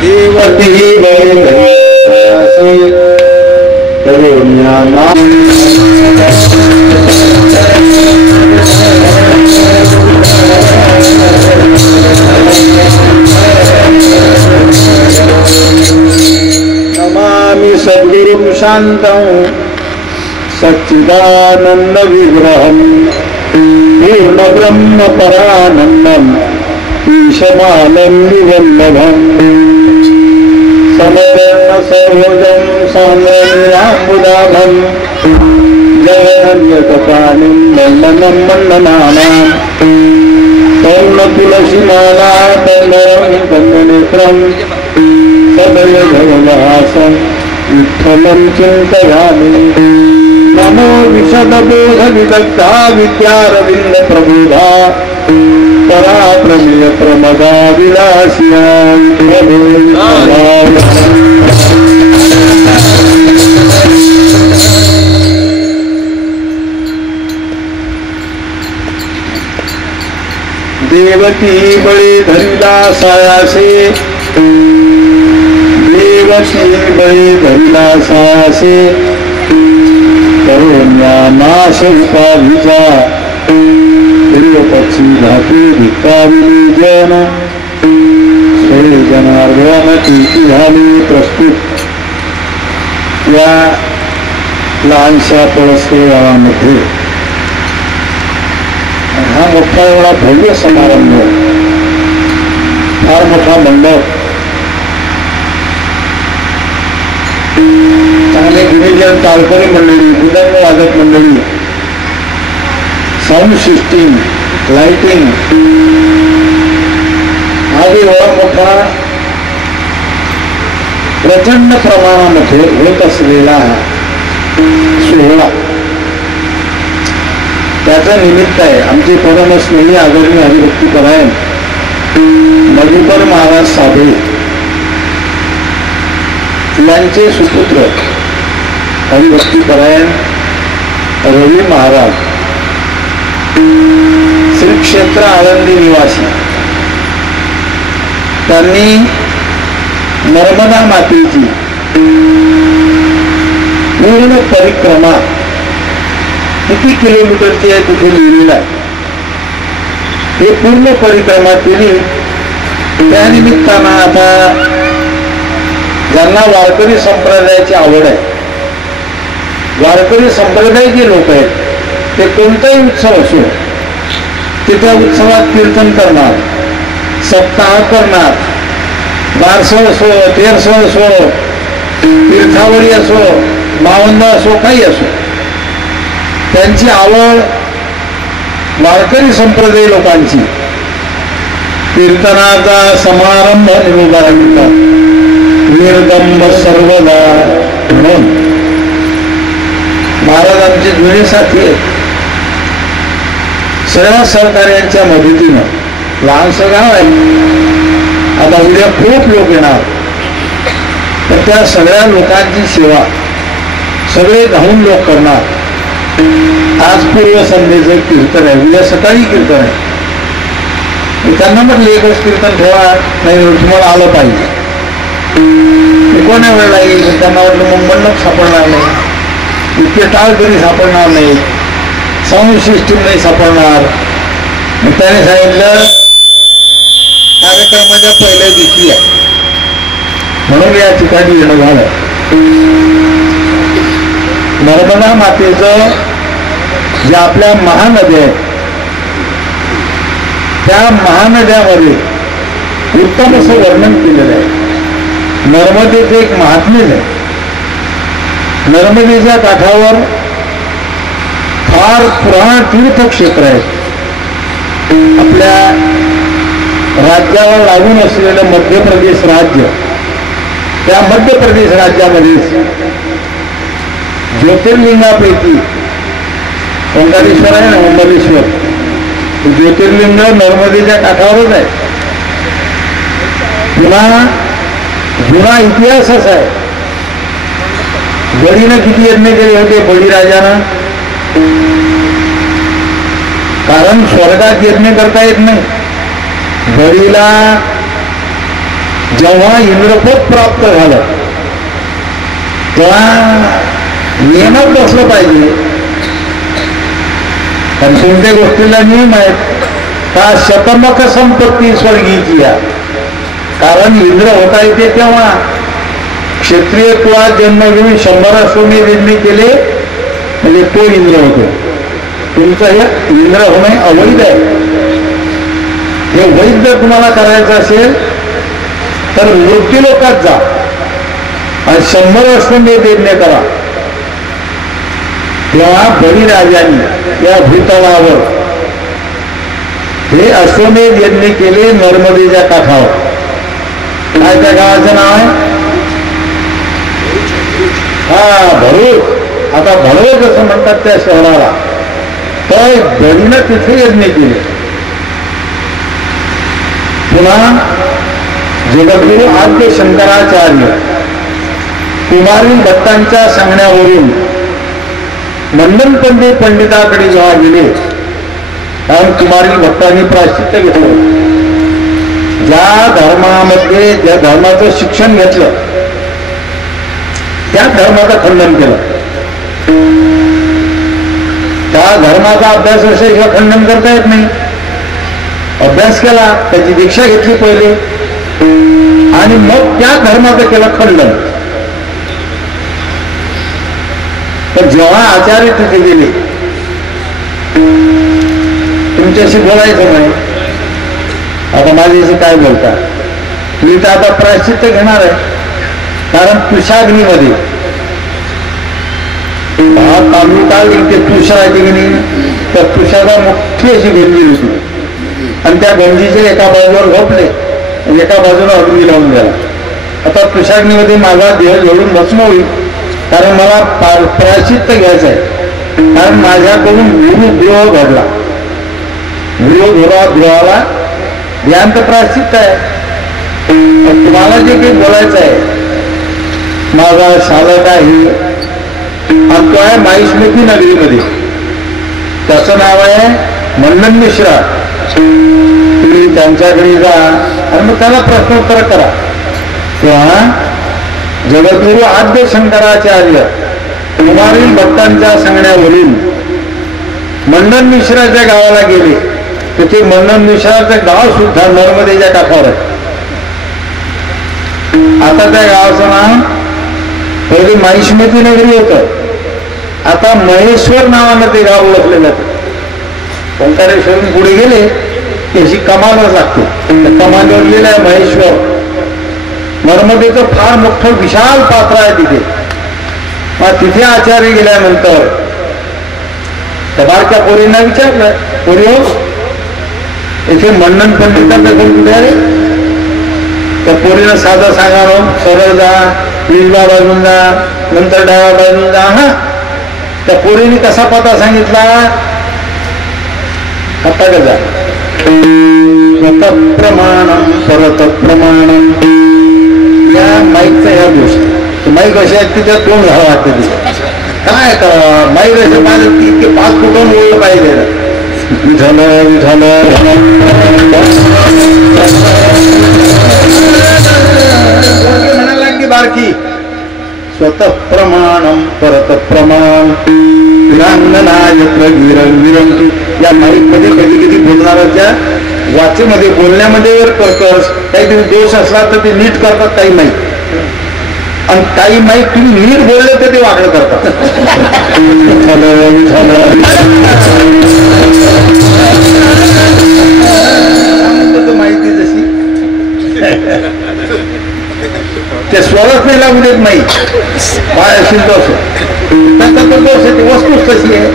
देवती नमामि सद्गुरुं शान्तं सच्चिदानन्द विग्रहं पूर्णब्रह्म परानन्दम् ईशमानन्दिवल्लभम् समवर्ण सरोजं साम्राम्बुदाभं जयन्यतपाणिं मण्डनं मण्डनानां पौर्णतुलसीमाला तन्नेत्रं सदय भवहासं विठ्ठलं चिन्तयामि नमो विशदबोधविदग्धा विद्यारविन्द प्रबोधा पराप्रमेय प्रमदा विलासिया देवकी बळी धरिला सायासे देवकी बळी धरिला सायासे करुण्या नाश उपाधीचा पक्षी धातू भिक्काविली जन स्वय जनार्दन कीर्ती झाली प्रस्तुत या लहानशा पळसखेड गावामध्ये हा मोठा एवढा भव्य समारंभ, फार मोठा मंडप, चांगले गिरिजन तालकरी मंडळी, मृदंग वादक मंडळी, साऊंड सिस्टीम, लाइटिंग आदी एवढा मोठा प्रचंड प्रमाणामध्ये होत असलेला सोहळा, त्याचं निमित्त आहे आमचे परमस्नेही आदरणीय हरिभक्तीपरायण मधुकर महाराज साबळे यांचे सुपुत्र हरिभक्तीपरायण रवी महाराज श्री क्षेत्र आळंदी निवासी, त्यांनी नर्मदा मातेची पूर्ण परिक्रमा किती किलोमीटरची आहे तिथे लिहिलेलं आहे, हे पूर्ण परिक्रमा केली. त्यानिमित्तानं आता ज्यांना वारकरी संप्रदायाची आवड आहे, वारकरी संप्रदायाचे लोक आहेत, ते कोणताही उत्सव असो ते त्या उत्सवात कीर्तन करणार, सप्ताह करणार, बारसं असो, तेरसं असो, तीर्थावळी असो, मावंद असो, काही असो, त्यांची आवड वारकरी संप्रदाय लोकांची कीर्तनाचा समारंभ निरोधा निर्गंब सर्वदा म्हणून महाराज आमचे जुने साथी आहेत. सगळ्या सहकार्यांच्या मदतीनं लहानसं गाव आहे, आता उद्या खूप लोक येणार, तर त्या सगळ्या लोकांची सेवा सगळे धावून लोक करणार. आज पूर्व संध्येचं कीर्तन आहे, उद्या सकाळी कीर्तन आहे. त्यांना म्हटलं एकच कीर्तन ठेवा, नाही तुम्हाला आलं पाहिजे. कोण्या वेळेला येईल, त्यांना वाटलं मग मंडप सापडणार नाही, इतके टाळ तरी सापडणार नाही, साऊंड सिस्टीम नाही सापडणार. मग त्याने सांगितलं कार्यक्रमाच्या पहिल्या दिवशी आहे म्हणून या ठिकाणी येणं झालं. नर्मदा मातेचं ज्या आपल्या महानद्या आहेत, त्या महानद्यामध्ये उत्तम असं वर्णन केलेलं आहे. नर्मदेचं एक महात्म्य आहे. नर्मदेच्या काठावर फार पुराण तीर्थक्षेत्र आहेत. आपल्या राज्याला लागून असलेलं मध्य प्रदेश राज्य, त्या मध्य प्रदेश राज्यामध्ये ज्योतिर्लिंगापैकी ओंकारेश्वर आहे ना, ओंकारेश्वर ज्योतिर्लिंग नर्मदेच्या काठावरच आहे. पुन्हा जुना इतिहासच आहे. बळीनं किती यज्ञ केले होते बळीराजानं, कारण स्वर्गात यज्ञ करता येत नाही. बळीला जेव्हा इंद्रपद प्राप्त झालं तेव्हा नियमात बसलं पाहिजे. पण कोणत्या गोष्टीला नियम आहेत का? शतमख संपत्ती स्वर्गीची या. कारण इंद्र होता येते तेव्हा क्षत्रिय कुळात जन्म घेऊन 100 अश्वमेध यज्ञ केले म्हणजे तो इंद्र होतो. तुमचं हे इंद्र होणे अवैध आहे. हे वैध जर तुम्हाला करायचं असेल तर मृत्यू लोकात जा आणि 100 अश्वमेध यज्ञ करा. तेव्हा बळीराजांनी या भूतलावर हे अश्वमेध यज्ञ केले नर्मदेच्या काठावर. काय त्या गावाचं नाव आहे? भरूच. आता भरूच असं म्हणतात त्या शहराला. तर बळीनं तिथे यज्ञ केले. पुन्हा जगद्गुरु आद्य शंकराचार्य कुमारी भट्टांच्या सांगण्यावरून मंडन पंडिताकडे जेव्हा गेले कारण कुमारी भट्टांनी प्रायश्चित्त घेतलं. ज्या धर्मामध्ये ज्या धर्माचं शिक्षण घेतलं त्या धर्माचं खंडन केलं. त्या धर्माचा अभ्यास असेल खंडन करता येत नाही. अभ्यास केला त्याची दीक्षा घेतली पहिले आणि मग त्या धर्माचं केलं खंडन. तर जेव्हा आचार्य तिथे गेले तुमच्याशी बोलायचं नाही. आता माझ्याशी काय बोलता? तुम्ही तर आता प्रायश्चित्त घेणार आहे. कारण तुषाग्नीमध्ये तालुकाल इथे तुषा आहे की नाही तर तुषाला मोठी अशी गंजी होती आणि त्या गंजीचे एका बाजूवर झोपले आणि एका बाजूला अग्नी लावून गेला. आता तुषाग्नीमध्ये माझा देह जोडून भस्म होईल कारण मला प्रायश्चित्त घ्यायचं आहे. कारण माझ्याकडून गुरुद्रोह घडला. गुरुद्रोहाला ध्यान तर प्रायश्चित्त आहे. तुम्हाला जे काही बोलायचं आहे माझा शालक आहे आणि तो आहे माहिष्मती नगरीमध्ये. त्याचं नाव आहे मंडन मिश्रा. तुम्ही त्यांच्याकडे जा आणि मग त्याला प्रश्नोत्तर करा. तेव्हा जगद्गुरु आद्य शंकराचार्य कुमारी भट्टांच्या सांगण्यावरून मंडन मिश्राच्या गावाला गेले. तर ते मंडन मिश्राचं गाव सुद्धा नर्मदेच्या काठावर आहे. आता त्या गावाचं नाव पहिले माहिष्मती नगरी होतं. आता महेश्वर नावानं ते गाव ओळखले जाते. ओंकारेश्वरून पुढे गेले की अशी कमालच लागते. कमालीवर लिहिलं आहे महेश्वर. नर्मदेचं फार मोठं विशाल पात्र आहे तिथे. मग तिथे आचार्य गेल्यानंतर त्या बारक्या पोरींना विचारलं, पोरी हो इथे मंडन पंडितांचं घर कुठे आहे? त्या पोरीनं साधं सांगावं, सरळ जा, उजव्या बाजून जा, नंतर डाव्या बाजून जा. हा त्या पोरीने कसा पता सांगितला? आता का स्वतः प्रमाणम परत प्रमाणम. या माईकचा ह्या गोष्ट माईक अशी आहेत की त्या तोंड घाला वाटते तिथे. काय करा माईक असे माझं इतके 5 फुटून बोललं पाहिजे. विठल विठल म्हणाला की बारकी स्वतः प्रमाणम परत प्रमाण विरांगना यत्र विरंग विरंगी. या माईक मध्ये कधी कधी बोलणाऱ्याच्या वाचेमध्ये बोलण्यामध्ये काहीतरी दोष असला तर ते नीट करतात काही माईक. आणि काही माईक तुम्ही नीट बोलले तर ते वाकडं करतात. माहिती जशी ते स्वरच नाही लागू देत नाही. काय असेल तो असो त्यांचा तो दोष आहे. ती वस्तूच तशी आहे.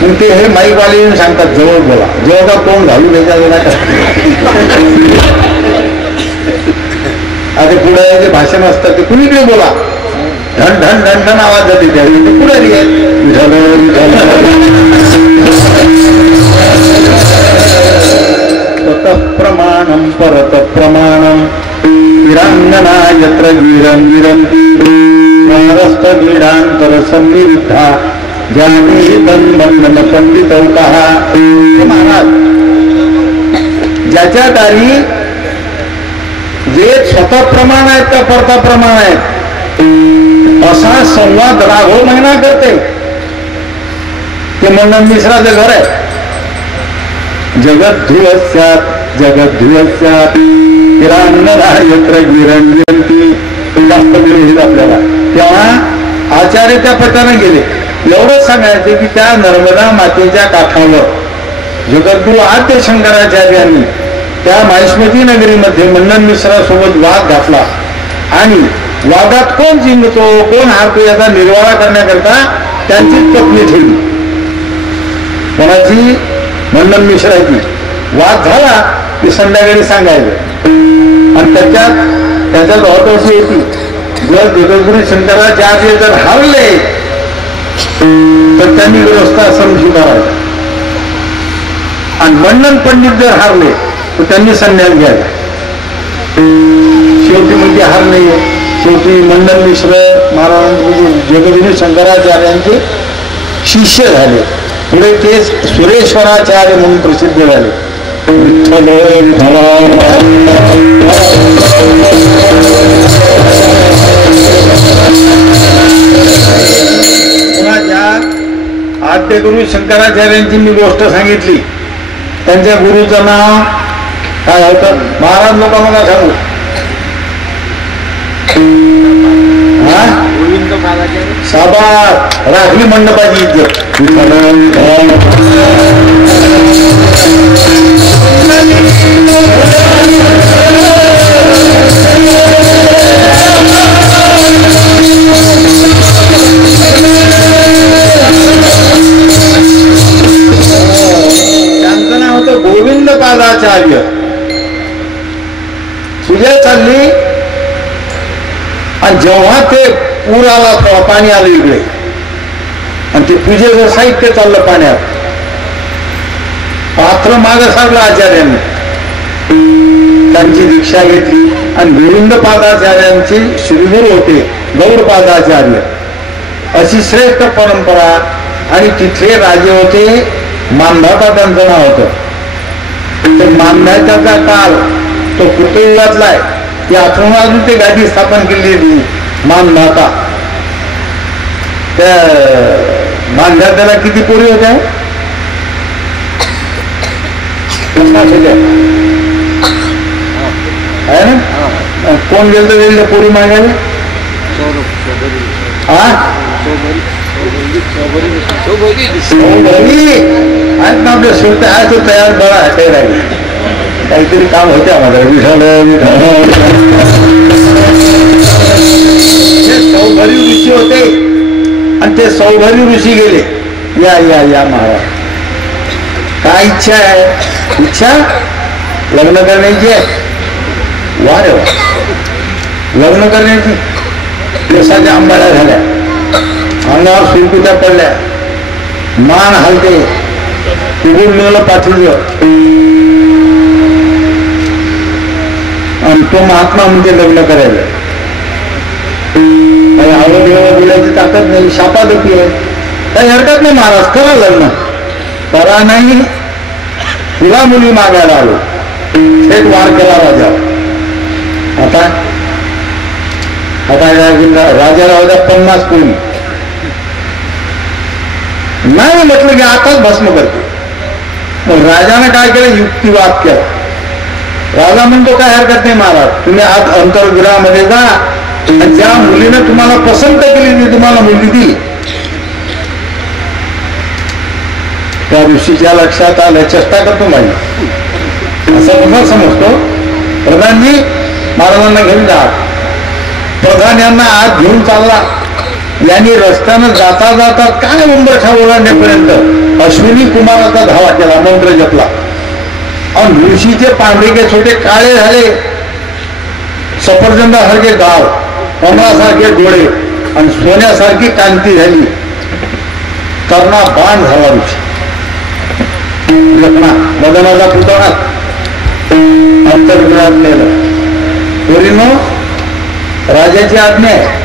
मग ते हे माईकवाले येऊन सांगतात जवळ बोला, जवळ तोंड घालून द्यायचा गेला. आता पुढे भाषण असतात ते कुणीकडे बोला, धन धन धन धन आवाज जाते त्यावेळी ते पुढारी आहेत. स्वतः प्रमाणम परत प्रमाणम विरांगना यत्र गिरं गिरंती महाराष्ट्र गिडांतर संविरुद्धा ज्याने बंधन पंडित कहा. महाराज ज्याच्या दारी जे स्वतः प्रमाण आहेत का परता प्रमाण आहेत असा संवाद राघव महिना करते. ते मंडन मिश्राचं घर आहे. जगद्ध्रुवस्यात् जगद्ध्रुवस्यात् किरान्नरायत्र गिरण्यन्ति आपल्याला. तेव्हा आचार्य त्या पटाने गेले. एवढंच सांगायचे की त्या नर्मदा मातेच्या काठावर जगद्गुरु आद्य शंकराचार्यांनी त्या माहिष्मती नगरीमध्ये मंडन मिश्रासोबत वाद घातला आणि वादात कोण जिंकतो कोण हारतो याचा निर्वाळा करण्याकरता त्यांचीच पत्नी ठेवली. कोणाची? मंडन मिश्राची. वाद झाला की संध्याकाळी सांगायचं आणि त्याच्यात अट अशी होती, जर जगद्गुरु शंकराचार्य जर हारले तर त्यांनी गृहस्थाश्रम स्वीकारायचा आणि मंडन पंडित जर हारले तर त्यांनी संन्यास घ्यायचा. शेवटी म्हणजे हार नाहीये. शेवटी मंडन मिश्र महाराज जगद्गुरु शंकराचार्यांचे शिष्य झाले. पुढे ते सुरेश्वराचार्य म्हणून प्रसिद्ध झाले. पुन्हा ज्या आद्य गुरु शंकराचार्यांची मी गोष्ट सांगितली, त्यांच्या गुरुचं नाव काय होतं? महाराज लोक मला सांगू. साबार राखली मंडपाची इज्जत. त्यांचं नाव होतं गोविंद पादाचार्य. सुजय चालली आणि जेव्हा ते पूर आला, पाणी आलं इकडे आणि ते पूजेचं साहित्य चाललं पाण्यात, पात्र मागं सारलं आचार्यांनी. त्यांची दीक्षा घेतली आणि गोविंद पादाचार्यांचे श्रीगुरु होते गौडपादाचार्य. अशी श्रेष्ठ परंपरा. आणि तिथले राजे होते मानधाता, त्यांचं नाव होतं. तर मानधात्याचा काल तो कुटुंबातला आहे. ती आठवण अजून ते गादी स्थापन केली मानधाता. त्या मानधात्याला किती पोरी होत्या? आहे ना? कोण गेलं तर पोरी मागायला? आहेत ना आपल्या सुरते आहे तो तयार बरा हटाय राहील. काहीतरी काम होते आम्हाला. सौभरी ऋषी होते आणि ते सौभरी ऋषी गेले. या या या महाराज, काय इच्छा आहे? इच्छा लग्न करण्याची आहे. वा रे वा, लग्न करण्याची. केसाच्या आंबाळ्या झाल्या, अंगावर सुरकुत्या पडल्या, मान हलते, कुबून मिळलं पाठीवर. आणि तो महात्मा म्हणजे लग्न करायला आवड एवढं बोलायची ताकद नाही, शापादपी आहे. काही हरकत नाही महाराज, करा लग्न. करा नाही, तुला मुली मागायला आलो. थेट वार केला राजा. आता राजा राहू द्या 50 कोणी नाही म्हटलं की आताच भस्म करते. मग राजाने काय केलं? युक्तिवाद केला. राजा म्हणतो काय हरकत नाही महाराज, तुम्ही आज अंतर्गृहामध्ये जा आणि ज्या मुलीने तुम्हाला पसंत केली ती तुम्हाला मुलगी दिली. त्या ऋषीच्या लक्षात आलं, चेष्टा करतो माझी असं कुठं समजतो. प्रधानजी महाराजांना घेऊन जा. प्रधान यांना आत घेऊन चालला. यांनी रस्त्यानं जाता जाता काय उंबरठा ओलांडण्यापर्यंत अश्विनी कुमाराचा धावा केला, मंत्र जपला. आणि ऋषीचे पांढरे छोटे काळे झाले, सफरचंदासारखे गाव, कमळासारखे डोळे आणि सोन्यासारखी कांती झाली. कर्णा बाण झाला ऋषी. घटना मदनाला पुतळात अंतर्गृहात नेलं. पोरीनो, राजाची आज्ञा आहे.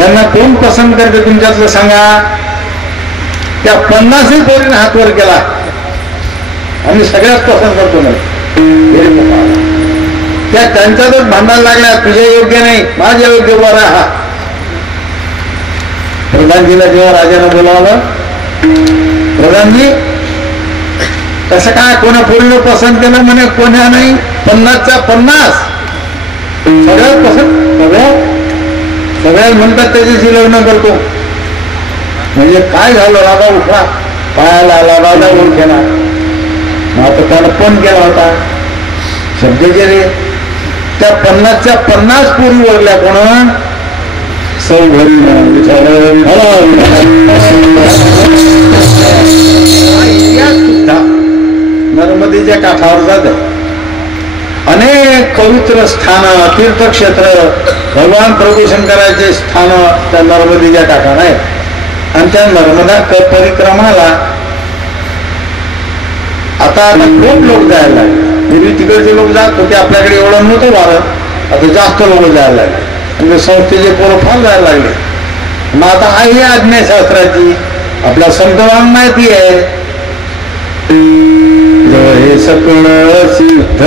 यांना कोण पसंत करते तुमच्यातलं सांगा. त्या 50 पोरीने हात वर केला. आम्ही सगळ्यात पसंत करतो. नाही त्या त्यांच्यातच भांडायला लागल्या, तुझ्या योग्य नाही, माझ्या योग्य उभा राहा. प्रधानजीला जेव्हा राजानं बोलावलं, प्रधानजी कसं काय कोणा पोरीनं पसंत केलं म्हणे, कोण्या नाही, 50च्या 50 सगळ्यात पसंत, सगळ्यात म्हणतात त्याच्याशी लग्न करतो. म्हणजे काय झालं, राजा उठला, पायाला आला, राजा ओळखेना. आता त्यानं फोन केला होता, शब्द केले. त्या 50च्या 50 पोरी वरल्या कोण, सुद्धा नर्मदेच्या काठावर जात. अनेक पवित्र स्थान, तीर्थक्षेत्र, भगवान प्रभू शंकराचे स्थान त्या नर्मदेच्या काठावर आहे. आणि त्या नर्मदा परिक्रमाला आता खूप लोक जायला लागले. पूर्वी तिकडचे लोक जात होते, आपल्याकडे एवढं नव्हतं वारं, आता जास्त लोक जायला लागले. म्हणजे संस्थेचे पोरं फार जायला लागले. मग आता आहे आज्ञाशास्त्राची आपल्या संतवान माहिती आहे. हे सकळ सिद्ध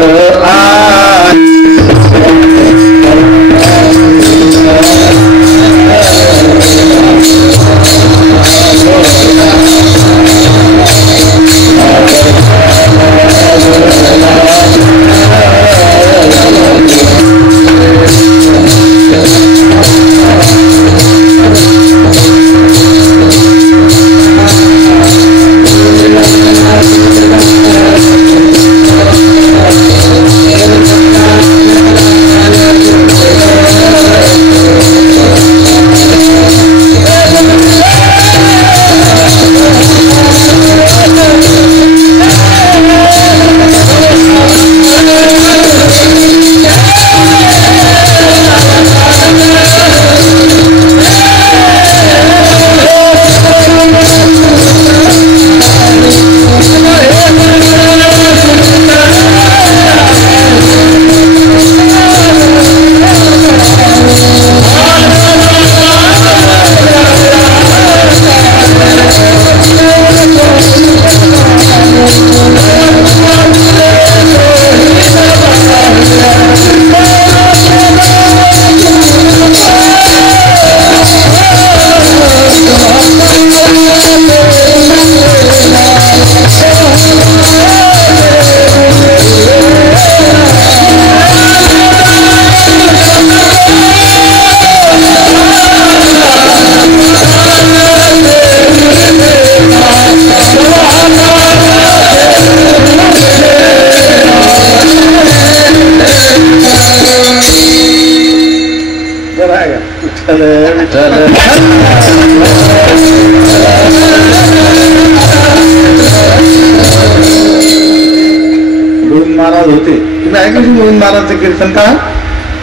महाराज होते. तुम्ही ऐकलं गोविंद महाराजचं कीर्तन का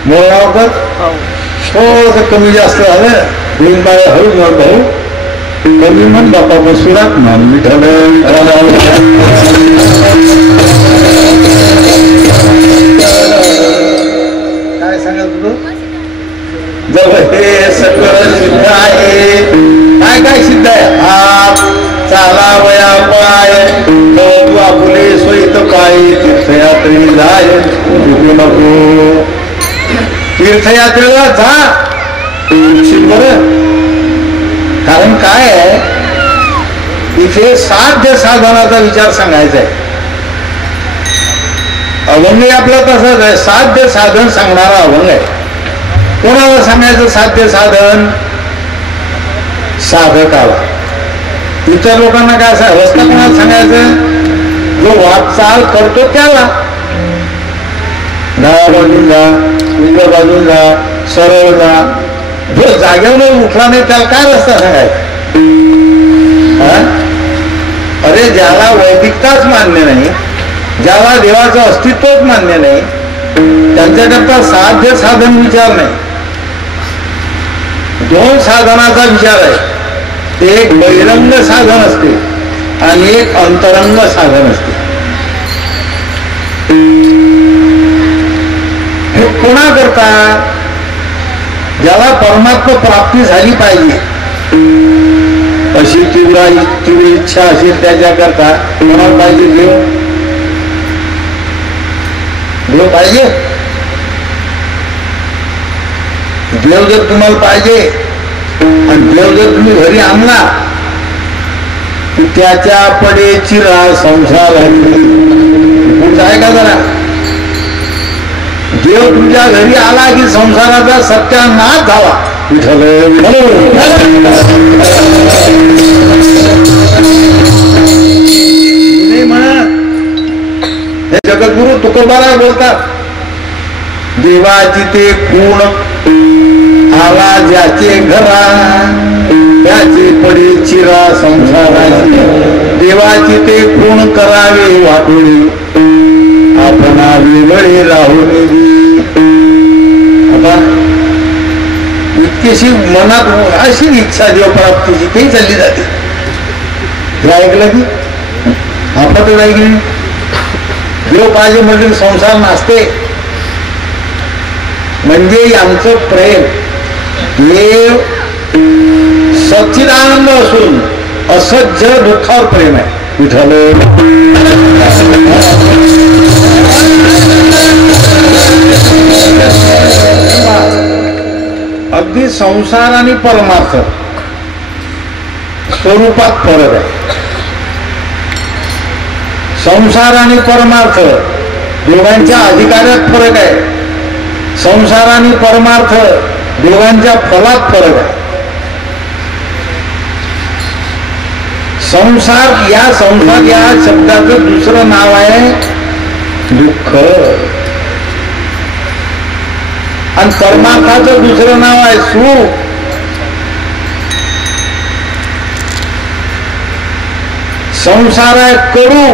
मोळगावकर थोडं कमी जास्त झालं. गोविंद महाराज हळू भाऊ कमी म्हण बापा बसुरात मान मिठाल काय सांगाल तुझं जवळ हे सगळं सिद्ध आहे. काय काय सिद्ध आहे? हात चालावया पाय आपुले सोयीत पायी तीर्थयात्रे जाय नको. तीर्थयात्रेला जा बरं. कारण काय आहे इथे साध्य साधनाचा विचार सांगायचा आहे. अभंग आपला तसंच आहे, साध्य साधन सांगणारा अभंग आहे. कोणाला सांगायचं साध्य साधन? साधकाला. इतर लोकांना काय रस्ता कोणाला सांगायचं? जो वाटचाल करतो त्याला. डाव्या बाजून जा, उजव्या बाजून जा, सरळ जा. जो जागेवर उठला नाही त्याला काय रस्ता सांगायचा? अरे ज्याला वैदिकताच मान्य नाही, ज्याला देवाचं अस्तित्वच मान्य नाही, त्यांच्याकरता साध्य साधन विचार नाही. दोन साधनाचा विचार आहे. एक बहिरंग साधन असते आणि एक अंतरंग साधन असते. हे कोणा करता? ज्याला परमात्मा प्राप्ती झाली पाहिजे अशी तीव्र इच्छा असेल त्याच्याकरता कोणाला पाहिजे? देव पाहिजे. देव जर तुम्हाला पाहिजे आणि देव जर तुम्ही घरी आणला की त्याच्या पडे चिरा संसार आहे का जरा. देव तुमच्या घरी आला की संसाराचा सत्यानाश झाला. विठ्ठल नाही म्हणत. हे जगद्गुरु तुकोबाराय बोलतात, देवाची ते खूण आला ज्याचे घरा त्याचे पडे चिरा संसाराची. देवाची ते खूण करावे वाटोळी आपणा वेगळे राहून. आता इतकीशी मनात अशी इच्छा देवप्राप्तीची ते चालली जाते. हे ऐकलं की आपलं ऐकली. देव पाहिजे म्हणजे संसार नसते. म्हणजे आमचं प्रेम देव सच्चिदानंद असून असह्य दुःखावर प्रेम आहे. विठ्ठल अगदी संसार आणि परमार्थ स्वरूपात फरक आहे. संसार आणि परमार्थ दोघांच्या अधिकारात फरक आहे. संसार आणि परमार्थ दोघांच्या फलात फरक आहे. संसार या शब्दाचं दुसरं नाव आहे दुःख आणि परमार्थाचं दुसरं नाव आहे सुख. संसार आहे कडू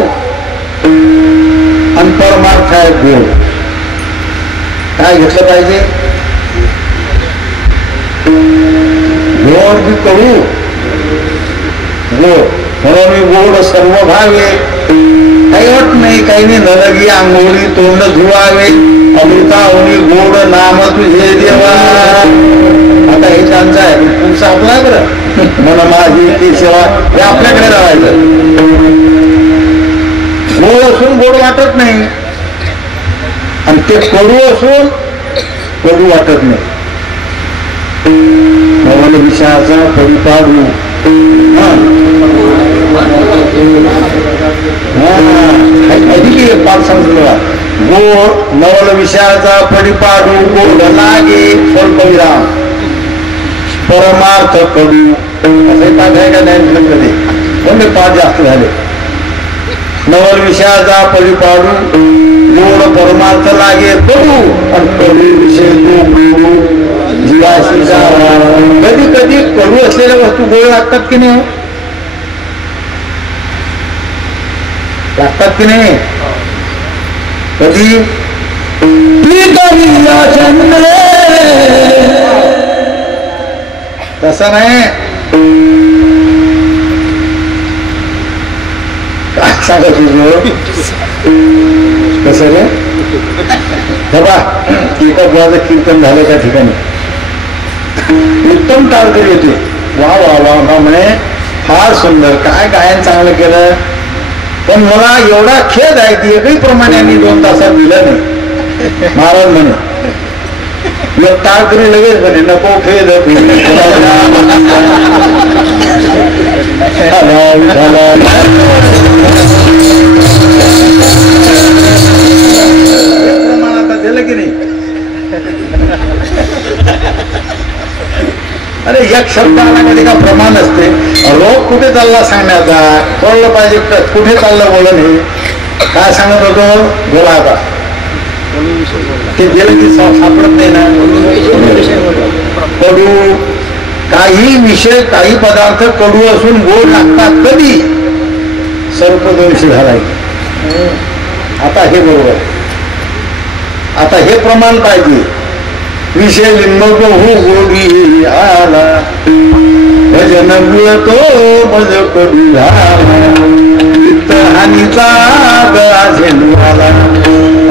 आणि परमार्थ आहे गोड. काय घेतलं पाहिजे? गोड की कडू? गोड. म्हणून मी गोड सर्व भावे काही वाट नाही काही नाही. नरगी आंघोळी तोंड धुवावे अमृतावनी गोड नाम तुझे देवा. आता हे त्यांचं आहे. तुमचं आपलं आहे बरं. मन माझी ती सेवा हे आपल्याकडे राहायचं. गोड असून गोड वाटत नाही आणि ते कडू असून कडू वाटत नाही. नवल विषयाचा परिपाडू अधिक पाठ सांगितलं. गोड नवल विषयाचा परिपाडू गोड लागे स्वल्पविराम परमार्थ कडू. असं पाठ आहे का नाही कधी? कोणते पाठ जास्त झाले. नवल विषयाचा परिपाडू गोड परमार्थ लागे कडू आणि कडू विषय गोडू जीवाशी. कधी कधी कडू असलेल्या वस्तू गोड लागतात की नाही? लागतात की नाही? कधी तसं नाही. काय सांगत तुझं कसं रे? बघा एका बुवाचं कीर्तन झालं त्या ठिकाणी उत्तम टाळकरी येते. वा वा वा वा म्हणे फार सुंदर काय गायन चांगलं केलं. पण मला एवढा खेद आहे की एकही प्रमाणे आम्ही 2 तासात दिलं नाही. महाराज म्हणे टाळकरी लगेच म्हणे नको खेद. प्रमाणात दिलं की नाही? अरे एक शब्द आला कधी का प्रमाण असते. रोग कुठे चालला सांगण्याचा कळलं पाहिजे. कुठे चाललं बोलून हे काय सांगत होतो बोला. आता ते गेलं की सापडत नाही ना. कडू काही विषय काही पदार्थ कडू असून गोड लागतात. कधी सर्पदंश झालाय. आता हे बरोबर. आता हे प्रमाण पाहिजे. विषय लिंबक हो गोडी आला भजन तो भज कडू झाला. वित्त हानीचा गळा झेंडवाला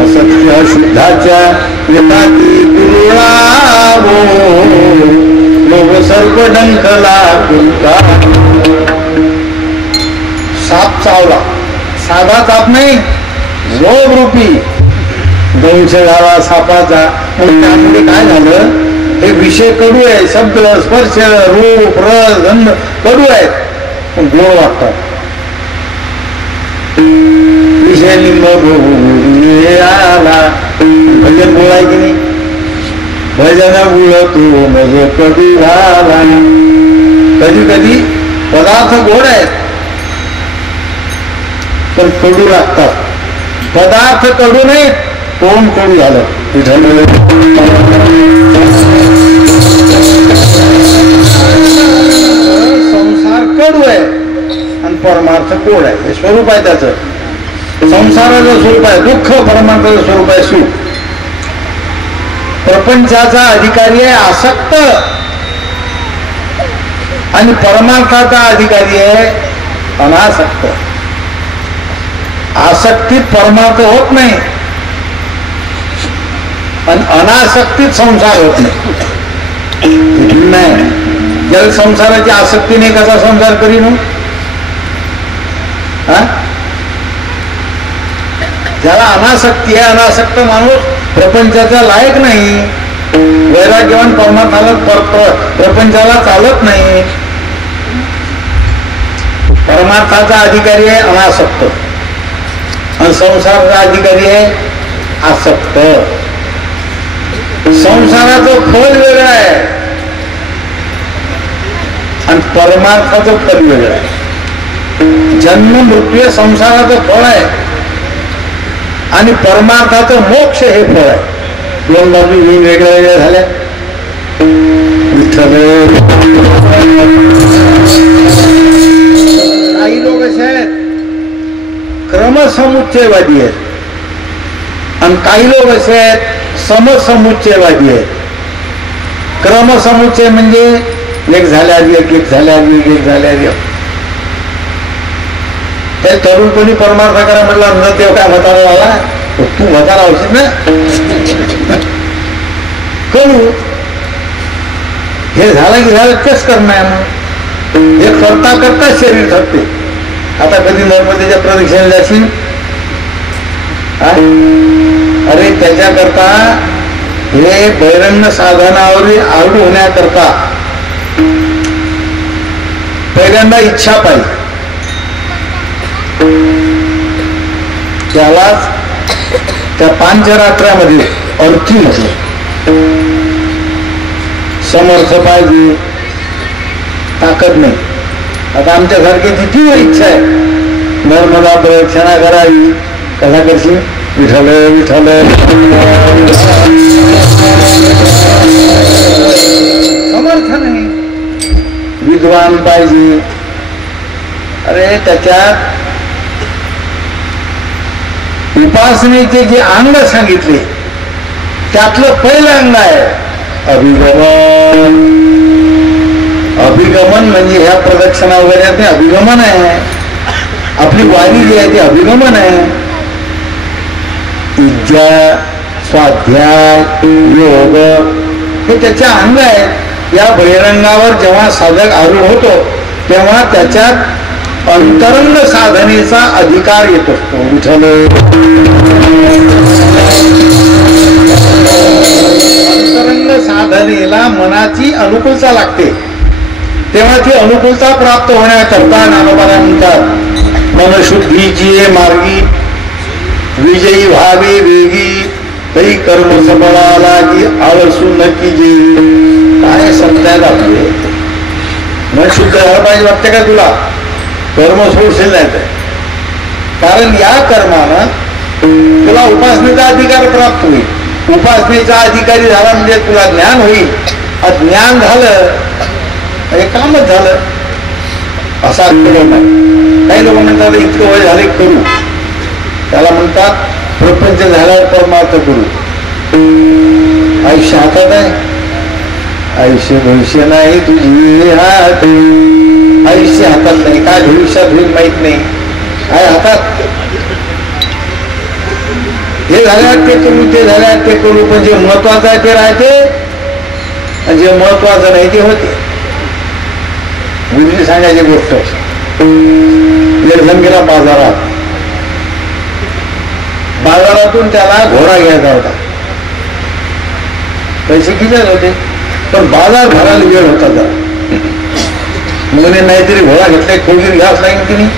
असत्य शुद्धाच्या येताती दुर्ळावो लोक सर्प डंखला कुंका. साप चावला. साधा साप नाही रोग रूपी दंश झाला सापाचा. त्यामुळे काय झालं हे विषय कडू आहे, शब्द स्पर्श रूप रस गंध कडू आहेत, पण गोड वाटतात. विषय लिंब आला भजन गोड आहे की नाही? भजन गुळ तू मज कडू झाला. कधी कधी पदार्थ गोड आहेत पण कडू लागतात. पदार्थ कडू नाहीत, तोंड कडू झालं. संसार कडू आहे आणि परमार्थ गोड आहे. हे स्वरूप आहे त्याचं. संसाराचं स्वरूप आहे दुःख, परमार्थाचं स्वरूप आहे सुख. प्रपंचाचा अधिकारी आहे आसक्त आणि परमार्थाचा अधिकारी आहे अनासक्त. आसक्तीत परमार्थ होत नाही आणि अनासक्तीत संसार होत नाही. ज्याला संसाराची आसक्ती नाही कसा संसार करीन? ज्याला अनासक्ती आहे, अनासक्त माणूस प्रपंचाचा लायक नाही. वैराग्यवान परमार्थाला प्रपंचाला चालत नाही. परमार्थाचा अधिकारी आहे अनासक्त आणि संसाराचा अधिकारी आहे आसक्त. संसाराचं फळ वेगळं आहे आणि परमार्थाचं फळ वेगळं आहे. जन्म मृत्यू संसाराचं फळ आहे आणि परमार्थाचं मोक्ष हे फळ आहे. दोन बाजू वेगळ्या वेगळ्या झाल्या. काही लोक असे आहेत क्रमसमुच्चयवादी आहेत आणि काही लोक असे आहेत समसमुच्चयवादी आहेत. क्रमसमुच्चय म्हणजे एक झाल्या आधी एक झाल्या आधी एक झाल्या आधी. ते तरुणपणी परमार्थ करा म्हटलं न तेव्हा काय म्हातारा आला, तू म्हातारा होशील ना करू. हे झालं की झालं तेच करणार. हे करता करता शरीर थकते. आता कधी नर्मदेच्या प्रदक्षिणेला जाशील, अरे त्याच्याकरता हे बहिरंग साधनावर आरूढ होण्याकरता पहिल्यांदा इच्छा पाहिजे. त्यालाच त्या पांचरात्रामध्ये अर्थी म्हटलं. समर्थ पाहिजे, ताकद नाही. आता आमच्यासारख्याची तीव्र इच्छा आहे नर्मदा प्रदक्षिणा करावी. कसा करशील? विठ्ठल विठ्ठल. समर्थ नाही. विद्वान पाहिजे. अरे त्याच्यात उपासनेचे जे अंग सांगितले त्यातलं पहिलं अंग आहे अभिगमन. अभिगमन म्हणजे ह्या प्रदक्षिणा वगैरे अभिगमन आहे. आपली वाणी जी आहे ती अभिगमन आहे. विद्या स्वाध्याय योग हे त्याचे अंग आहेत. या बहिरंगावर जेव्हा साधक आरूढ होतो तेव्हा त्याच्यात अंतरंग साधनेचा अधिकार येत असतो. विठ्ठल अंतरंग साधनेला मनाची अनुकूलता लागते. तेव्हा ती अनुकूलता प्राप्त होण्याकरता ज्ञानोबाला म्हणतात मनशुद्धीची मार्गी विजयी व्हावे वेगी तरी कर्म सबळाला की आळसू नक्की जे. काय समजायला आपले मन शुद्ध झालं पाहिजे वाटते का तुला? कर्म सोडशील नाही तर. कारण या कर्मानं तुला उपासनेचा अधिकार प्राप्त होईल. उपासनेचा अधिकारी झाला म्हणजे तुला ज्ञान होईल. ज्ञान झालं हे कामच झालं असा लोक नाही. काही लोक म्हणतात इतकं वय झाले करू. त्याला म्हणतात प्रपंच झाल्यावर परमार्थ करू. आयुष्य हातात आहे. आयुष्य भविष्य नाही तुझी हात. आयुष्य हातात नाही. काय भविष्यात होईल माहित नाही. काय हातात हे झाल्यावर ते करू ते झाल्यावर ते करू. पण जे महत्वाचं आहे ते राहते आणि जे महत्वाचं नाही ते होते. गुरुजी सांगायची गोष्ट एक जण गेला बाजारात. बाजारातून त्याला घोडा घ्यायचा होता. पैसे किती होते? पण बाजार भरायला वेळ होता जरा. म्हणे नाहीतरी घोडा घेतलाय खोगीर घ्यावंच लागेल की नाही,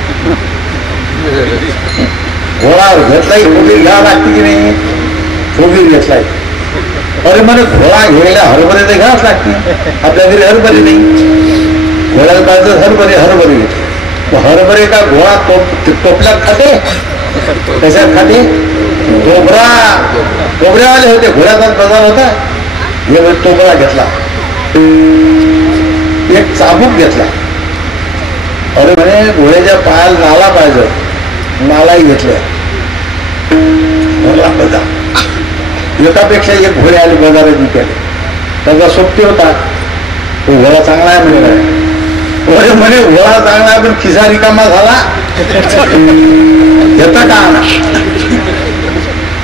घोडा घेतलाय खोगीर घ्यावं लागते की नाही, खोगीर घेतलाय. अरे म्हणे घोडा घ्यायला हरभरे तर घ्यावंच लागते, आपल्या घरी हरभरे नाही, घोड्याला पाहिजे हरभरे घेतले. हरभरे का घोडा टोपल्यात खाते, कशात खाते, टोबऱ्यावाले होते, घोड्याचा बाजार होता. हे टोपरा घेतला, एक चाबूक घेतला. अरे म्हणे घोड्याच्या पायाला नाला पाहिजे, नालाही घेतल्या. एकापेक्षा एक घोडे आले बाजारात विकायला. त्याचा सोबती होता, तो घोडा चांगला आहे म्हणे घोडा चांगला आहे पण खिसा रिकामा झाला, घेता का,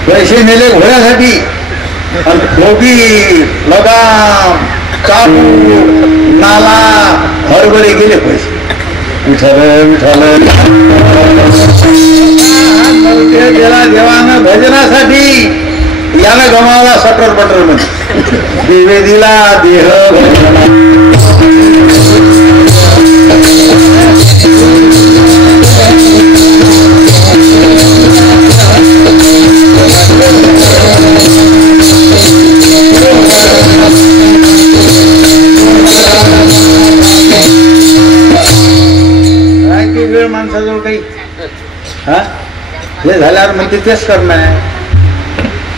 पैसे नेले घोड्यासाठी आणि खोगीर, लगाम, चाबू, नाला, हरभरे गेले पैसे. विठ्ठल विठ्ठल गेला देवानं भजनासाठी, यानं गमावला सटर पटर मध्ये. देवे दिला देह वेळ माणसाजवळ काही. हा हे झाल्यावर म्हणते तेच करणं आहे,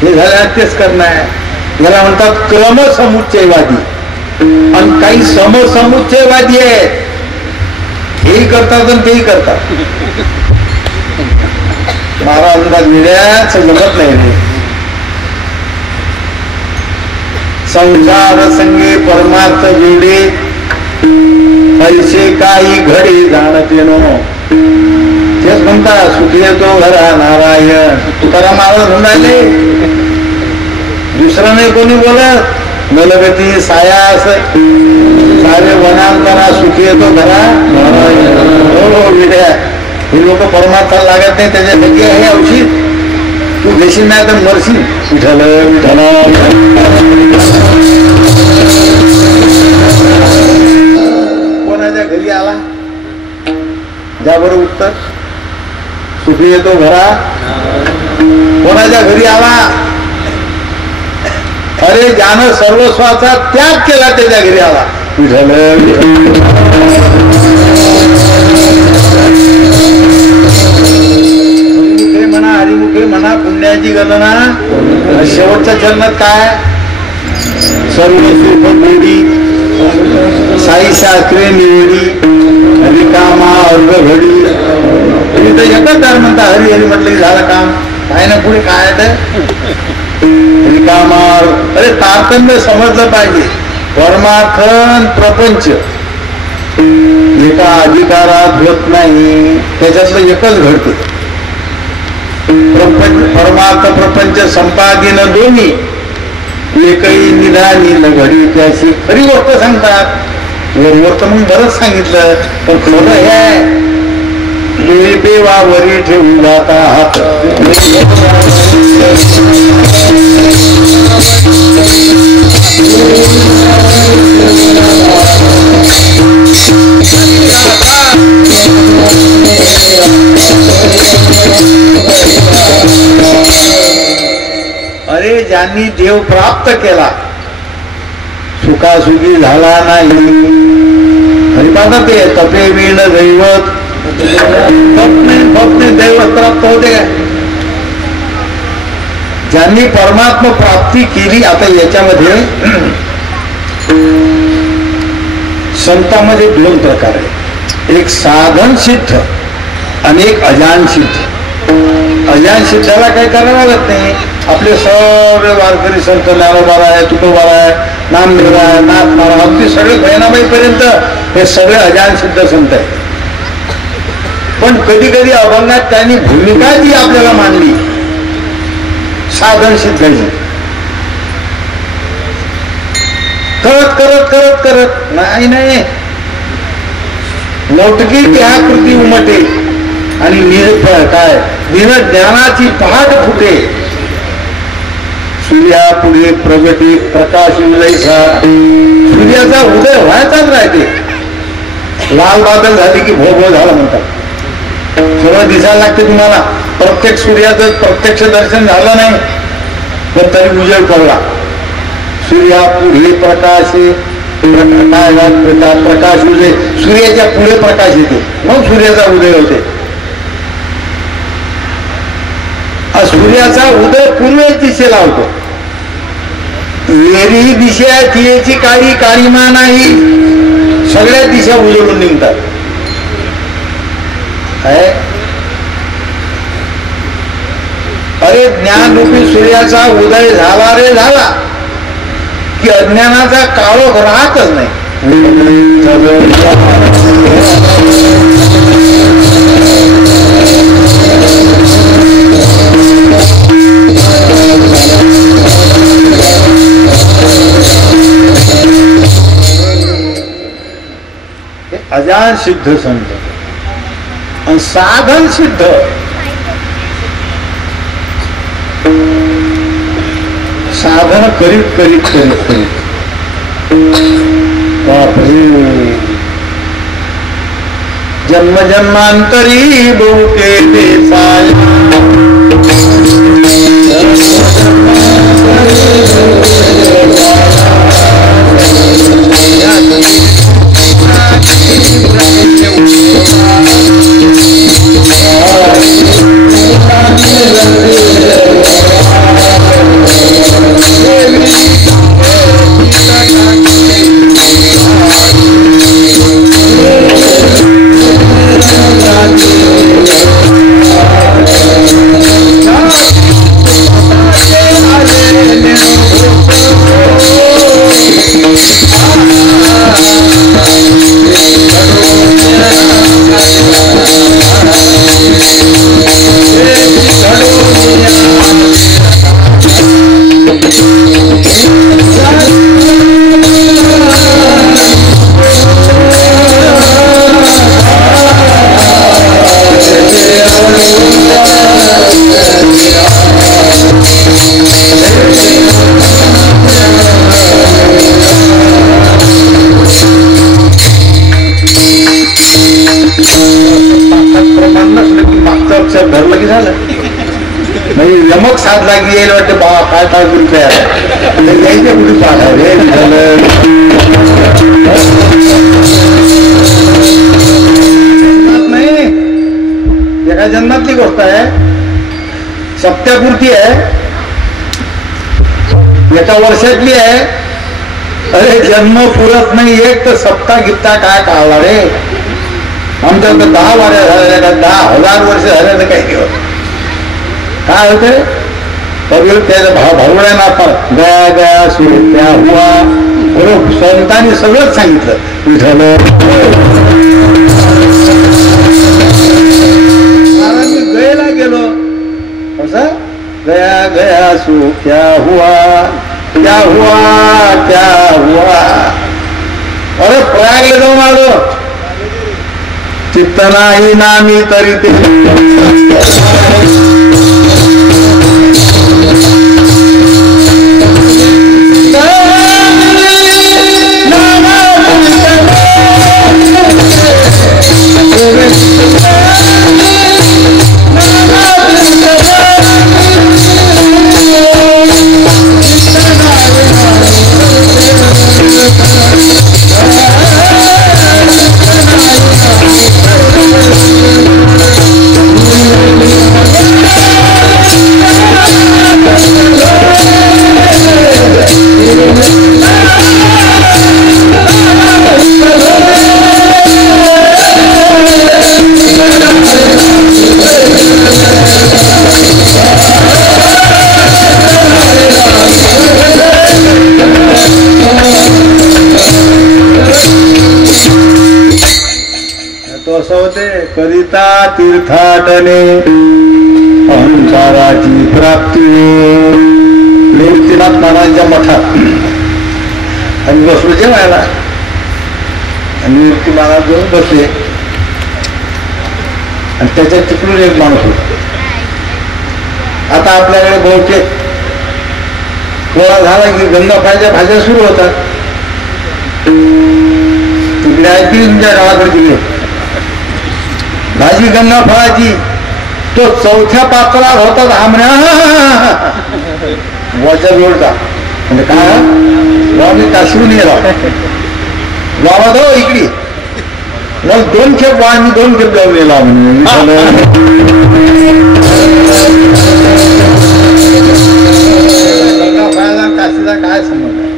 हे झाल्यावर तेच करणं आहे. याला म्हणतात क्रमसमुच्चयवादी. आणि काही समसमुच्चयवादी आहेत, हेही करतात आणि तेही करतात. महाराजांना मिळ्याच जमत नाही. संसार संगे परमार्थ जोडे, पैसे काही घडी जाणते नो. तेच म्हणतात सुखी येतो घरा नारायण. तुकाराम महाराज म्हणाले, दुसरं नाही कोणी बोलत. नलगती सायास सारे वनांतरा सुखी येतो घरा नारायण. हो विड्या, हे लोक परमार्थाला लागत नाही, त्याच्यासाठी हे औषध. तू देशील नाही तर मरशील. विठ्ठल विठ्ठल कोणाच्या घरी आला, ज्या बरं उत्तर, सुखी येतो घरा. कोणाच्या घरी आला, अरे ज्यानं सर्वस्वाचा त्याग केला त्याच्या घरी आला. विठ्ठल हरिमुखे म्हणा, हरिमुखे म्हणा, पुण्याची गणना. शेवटच्या चरणात काय, सर्व सुख गोडी साई शास्त्रे निवडी, रिकामा अर्ध घडी. एकच दार म्हणता, हरी हरी म्हटलं की झालं काम. काय ना पुढे काय आहे रिकामा. अरे तारतम्य समजलं पाहिजे. परमार्थन प्रपंच एका अधिकारात होत नाही, त्याच्यातलं एकच घडतं. परमार्थ प्रपंच संपादीन दोन्ही, एकही निधानी न घडी त्याची खरी गोष्ट सांगतात. वरवर तर मग बरंच सांगितलं, पण खरं हे आहे पेवावरी ठेवून जाता हात. अरे ज्यांनी देव प्राप्त केला, सुखासुखी झाला नाही. हरिपादा ते तपे वीण दैवत, फक्त दैवत प्राप्त होते काय. ज्यांनी परमात्मा प्राप्ती केली. आता याच्यामध्ये संतांमध्ये दोन प्रकार आहे, एक साधन सिद्ध आणि एक अजान सिद्ध. अजान सिद्धाला काही करावं लागत नाही. आपले सर्व वारकरी संत ज्ञानोबा आहे, तुकोबा आहे, नामदेव आहे, नाथ महाराज, अगदी सगळे बहिणाबाई पर्यंत हे सगळे अजान सिद्ध संत आहेत. पण कधी कधी अभंगात त्यांनी भूमिका जी आपल्याला मांडली साधन सिद्धाची, करत करत करत करत नाही नाही मोठकी त्या कृती उमटे आणि काय ज्ञानाची पहाट फुटे. सूर्या पुढे प्रगती प्रकाश उदयचा, सूर्याचा उदय व्हायचाच राहते. लाल बादल झाली की भो भो झाला म्हणतात. सगळं दिसायला लागते तुम्हाला. प्रत्येक सूर्याचं प्रत्यक्ष दर्शन झालं नाही पण तरी उजेड पडला. सूर्या पुढे प्रकाश प्रकाश उदय, सूर्याच्या पुढे प्रकाश येते मग सूर्याचा उदय होते. सूर्याचा उदय पूर्वेच दिशेला होतो. वेरी दिशा तिची काळी काळीमा नाही, सगळ्या दिशा उजळून निघतात. अरे ज्ञानरूपी सूर्याचा उदय झाला रे झाला की अज्ञानाचा काळोख राहतच नाही. अजान सिद्ध संत आणि साधन सिद्ध. साधन करीत करीत करीत करीत बापरे, जन्म जन्मांतरी बहु केले धरलं की झालं. म्हणजे यमक साधला की येईल वाटते बा काय काय करून तयार यायचे कुठे पाठ आहे रे झालं. नाही एका जन्मातली गोष्ट आहे, सप्त्यापुरती आहे, एका वर्षातली आहे. अरे जन्म पुरत नाही एक तर सप्ताह गिप्ता काय काढला रे. आमच्या तर 10 वाऱ्या झाल्या, 10,000 वर्ष झाले तर काही दिवस काय होते. कबीर त्याचा भावड्या नाता गया गया सूर्या हुआ. बरोबर संतांनी सगळंच सांगितलं. विठ्ठल मी गयला गेलो कसं गया गया सू क्या हुआ क्या हुआ क्या हुआ. अरे प्रयागला जाऊन आलो, चित्त नाही नामी तरी ते असं होते. करिता तीर्थाटने अहंकाराची प्राप्ती. निवृत्तीनाथ महाराजांच्या मठात आणि बसलो जेवायला. निवृत्ती महाराज घेऊन बसले आणि त्याच्या तिकडून एक माणूस होता. आता आपल्याकडे बहुतेक पोळा झाला की गंगाफळाच्या भाज्या सुरू होतात. तिकडे ऐकली तुमच्या गावाकडे तिकडे भाजी गंगाफळाची. तो चौथ्या पात्रात होता धामण्या वजा जोडता म्हणजे काय मी काशीहून गेला बाबा दो इकडे मग 2 खेप वा मी 2 खेप लावलेला काशीचा काय संबंध आहे.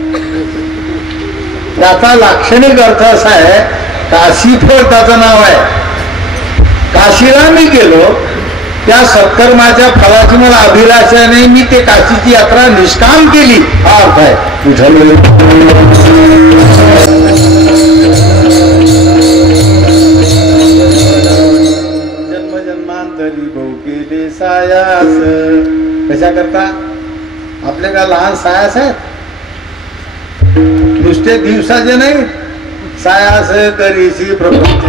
त्याचा लाक्षणिक अर्थ असा आहे काशीफळ त्याचं नाव आहे. काशीला मी गेलो त्या सत्कर्माच्या फळाची मला अभिलाषा नाही, मी ते काशीची यात्रा निष्काम केली हा अर्थ आहे. जन्मजन्मांतरी भाऊ केले सायास. कशा करता आपले का लहान सायास आहेत नुसते दिवसाचे नाही. सायास करीशी प्रपंच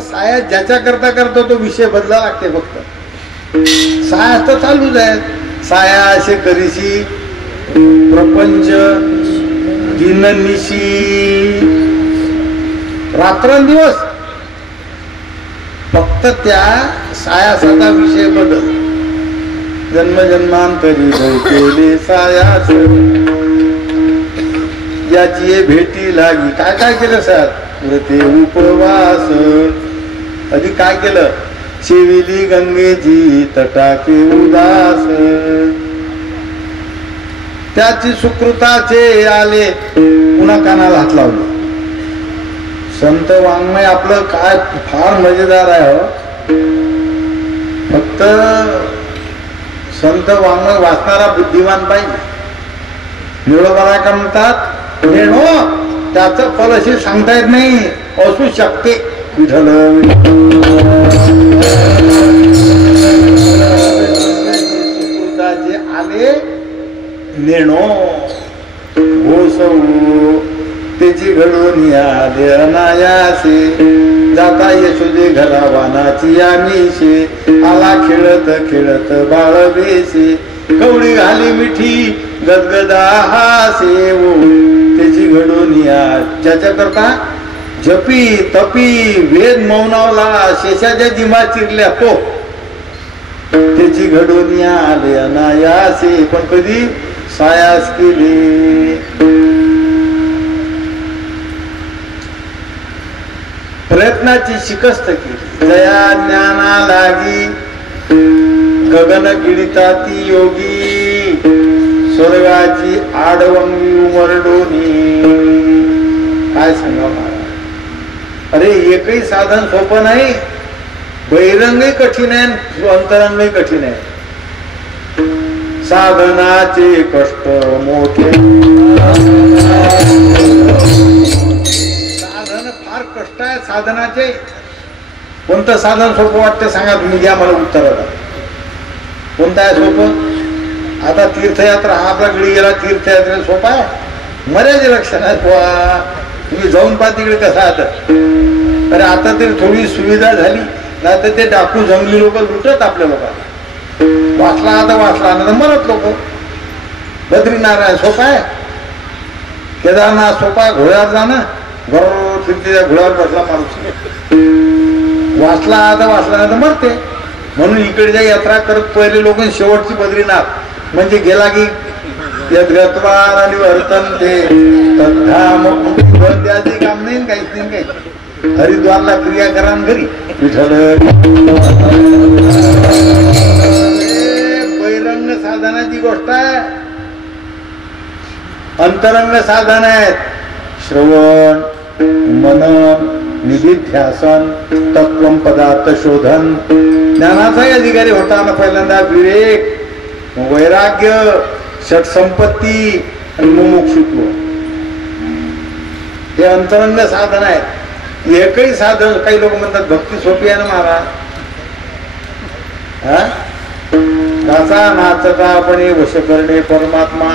साया ज्याच्या करता करतो तो विषय बदला लागते. फक्त साया तर चालूच आहे. साया असे करीशी प्रपंच दिननिशी रात्रंदिवस फक्त त्या सायासाचा विषय बदल. जन्मजन्मांतरी केले सायास याची भेटी लागी. काय काय केलं सर व्रते उपवास. आधी काय केलं शेविली गंगेची तटाके उदास. त्याची सुकृताचे आले पुन्हा कानाला हात लावले. संत वाङ्मय आपलं काय फार मजेदार आहे हो. फक्त संत वाङ्मय वाचणारा बुद्धिमान पाहिजे. निळोबाला काय म्हणतात नेणो त्याचं फल असे सांगता येत नाही असू शकते. विठ्ठल सुकृताचे आले नेणो घोसवू त्याची घडून आले अनायासे. जाता यशोदे घरा वानाची आमिषे. आला खेळत खेळत बाळ बेसे. कवडी घाली मिठी गदगदा हासे त्याची घडून ज्याच्या करता जपी तपी वेद मौनावला शेषाच्या जिमा चिरल्या तो त्याची घडून आले अनायासे. पण कधी सायास केले. प्रयत्नाची शिकस्त केली. जया ज्ञाना लागी गगन गिळिता ती योगी. स्वर्गाची आडवंगी उमरडोनी. काय सांगा महाराज. अरे एकही साधन सोपं नाही. बहिरंगही कठीण आहे अंतरंगही कठीण आहे. साधनाचे कष्ट मोठे. साधन फार कष्ट आहे साधनाचे. कोणतं साधन सोपं वाटतं सांगा तुम्ही द्या मला उत्तर. कोणतं आहे सोपं. आता तीर्थयात्रा हा आपला गडी गेला तीर्थयात्रेला सोपा आहे. मर्यादे लक्षण आहे. तुम्ही जाऊन पहा तिकडे कसं आता. अरे आता तरी थोडी सुविधा झाली नाही तर ते डाकू जंगली लोक लुटत आपल्या लोकांना. वाचला आता वाचला ना तर मरत लोक. बद्रीनारायण सोपा आहे. केदारनाथ सोपा आहे. घोड्यावर जाणं बरोबर फिरते घोड्यावर बसला माणूस. वाचला आता वाचला नाही तर मरते. म्हणून इकडच्या यात्रा करत पहिले लोक शेवटची बद्रीनाथ म्हणजे गेला की यद्गत्वार वर्तन ते तद्धाम. त्याचे काम नाही काहीच नाही काही. हरिद्वारला क्रिया करा घरी विठ्ठल. बहिरंग साधनाची गोष्ट आहे. अंतरंग साधन आहेत. श्रवण मनन निधिध्यासन तत्व पदार्थ शोधन. ज्ञानाचाही अधिकारी होताना पहिल्यांदा विवेक वैराग्य षटसंपत्ती आणि मुमुक्षुत्व हे अंतरंग साधन आहे. एकही साधन काही लोक म्हणतात भक्ती सोपी आहे ना महाराज. दासा नाचतापणे वश करणे परमात्मा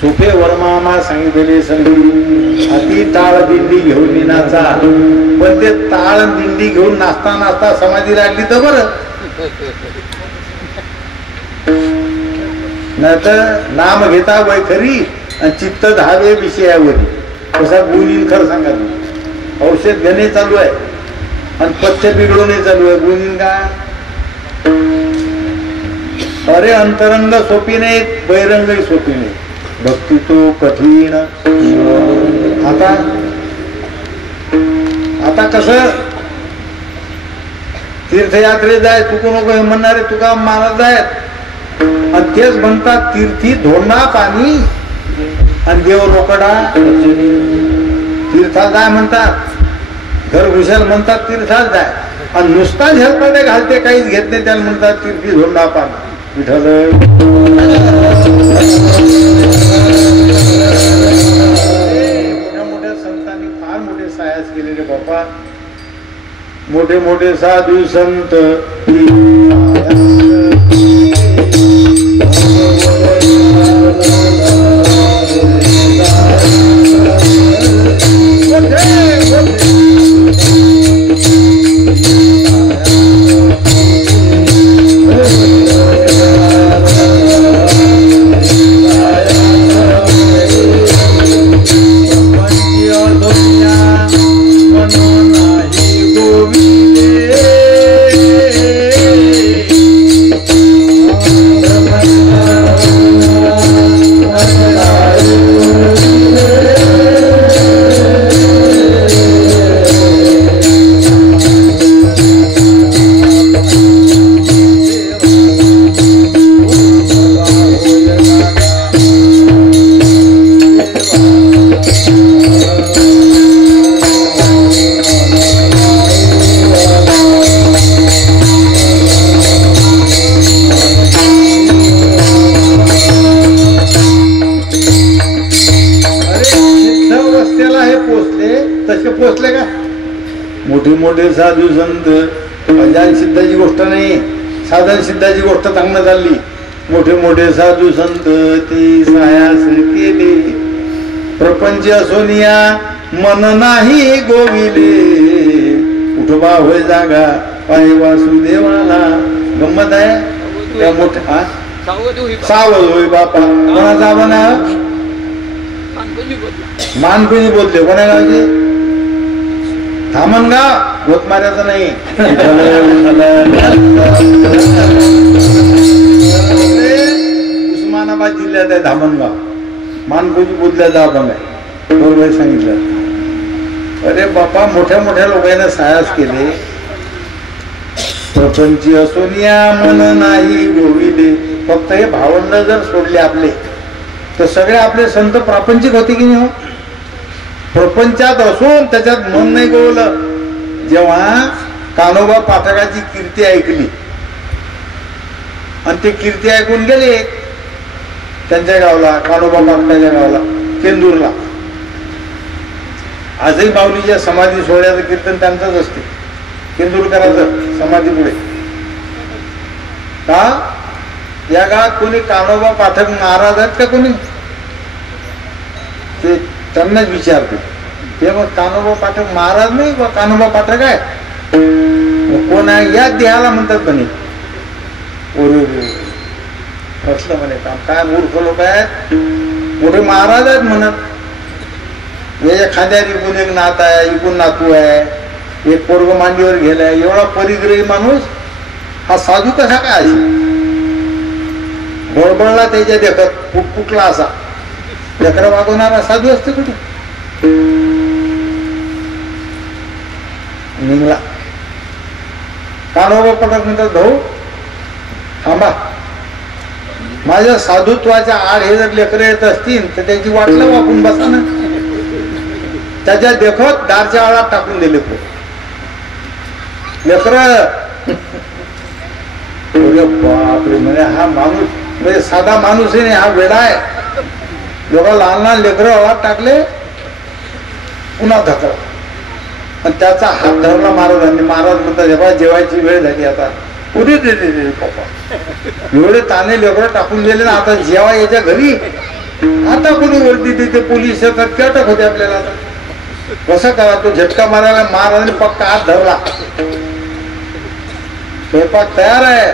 सोपे वर्मा सांगितलेले संगी अति ताळ दिंडी घेऊन नाचा. पण ते ताळ दिंडी घेऊन नाचता नाचता समाधी लागली तर बरं, नाहीतर नाम घेता वैखरी आणि चित्त धावे विषयावरी. कसा गुणीन खरं सांगा, औषध घेणे चालू आहे आणि पथ्य बिघडवणे चालू आहे. गुणीन का अरे अंतरंग सोपी नाही, बहिरंगही सोपी नाही. भक्ती तो कठीण. आता कसं तीर्थयात्रेत जाय चुकू नको हे म्हणणारे तुका महाराज आहेत आणि तेच म्हणतात तीर्थी धोंडा पाणी आणि देव रोकडा. तीर्थात जाय म्हणतात, घर घुशाल म्हणतात तीर्थात जाय आणि नुसता झेलमध्ये घालते काहीच घेत नाही त्याला म्हणतात तीर्थी धोंडा पाणी. विठ्ठल मोठ्या मोठ्या संतांनी फार मोठे सायास केलेले बापा. मोठे मोठे साधू संत मोठे साधू संत. अजान सिद्धाची गोष्ट नाही, साधन सिद्धाची गोष्ट सांगण्यात आली. मोठे मोठे साधू संत ती सायास केले प्रपंच सोनिया मन नाही गोविले. उठबा होय जागा पाय वासुदेवाला. गंमत आहे त्या मोठ्या सावध होय बापा. कोणाचा बना मानकुनी बोलले. कोणा गावचे धामणगाव, गोतमाऱ्याचं नाही. उस्मानाबाद जिल्ह्यात आहे धामणगाव. मानकुनी बोलल्याचा आपण आहे बरोबर सांगितलं. अरे बापा मोठ्या मोठ्या लोकांना सायास केले. प्रपंची असोनिया मन नाही गोविले. फक्त हे भावंड जर सोडले आपले तर सगळे आपले संत प्रापंचिक होते की नाही हो. प्रपंचात असून त्याच्यात मन नाही गोवलं. जेव्हा कान्होबा पाठकाची कीर्ती ऐकली आणि ते कीर्ती ऐकून गेले त्यांच्या गावला, कान्होबा पाटकाच्या गावला, केंदूरला. आजही माऊलीच्या समाधी सोहळ्याचं कीर्तन त्यांचंच असते, केंदूरकराचं समाधी पुढे. का या गावात कोणी कान्होबा पाठक नाराज आहेत का कोणी, ते त्यांनाच विचारते. ते मग कान्होबा पाठक महाराज नाही बा, कान्होबा पाठक आहे. कोण आहे या देहाला म्हणतात म्हणे. असलं म्हणे काम काय मूर्ख लोक आहेत. मोठे महाराज आहेत म्हणत. याच्या खांद्यावर इकून एक नात आहे, इकून नातू आहे, एक पोरग मांडीवर गेलाय. एवढा परिग्रही माणूस हा साधू कसा काय अशी बळबळला त्याच्या देखत फुटफुटला असा लेकरं वागवणारा साधू असते कुठे. निघला कान्होबा पाठक म्हणतात भाऊ थांबा, माझ्या साधुत्वाच्या आड हे जर लेकरं येत असतील तर त्याची वाटलं वापरून बसा ना. त्याच्या देखत दारच्या आळात टाकून दिले लेकर. बापरे म्हणजे हा माणूस म्हणजे साधा माणूस नाही, हा वेडा आहे. लोका लहान लहान लेकरं आळात टाकले पुन्हा धकला आणि त्याचा हात धरला महाराजांनी. महाराज म्हणतात जेव्हा जेवायची वेळ झाली आता उदे दे दे दे पप्पा एवढे ताने लेकरं टाकून दिले ना आता जेव्हा याच्या घरी आता कोणी वरती तिथे पोलीस येतात ते अटक होते आपल्याला आता कसं करा तो झटका मारायला मार आणि पक्का हात धरला स्वयंपाक तयार आहे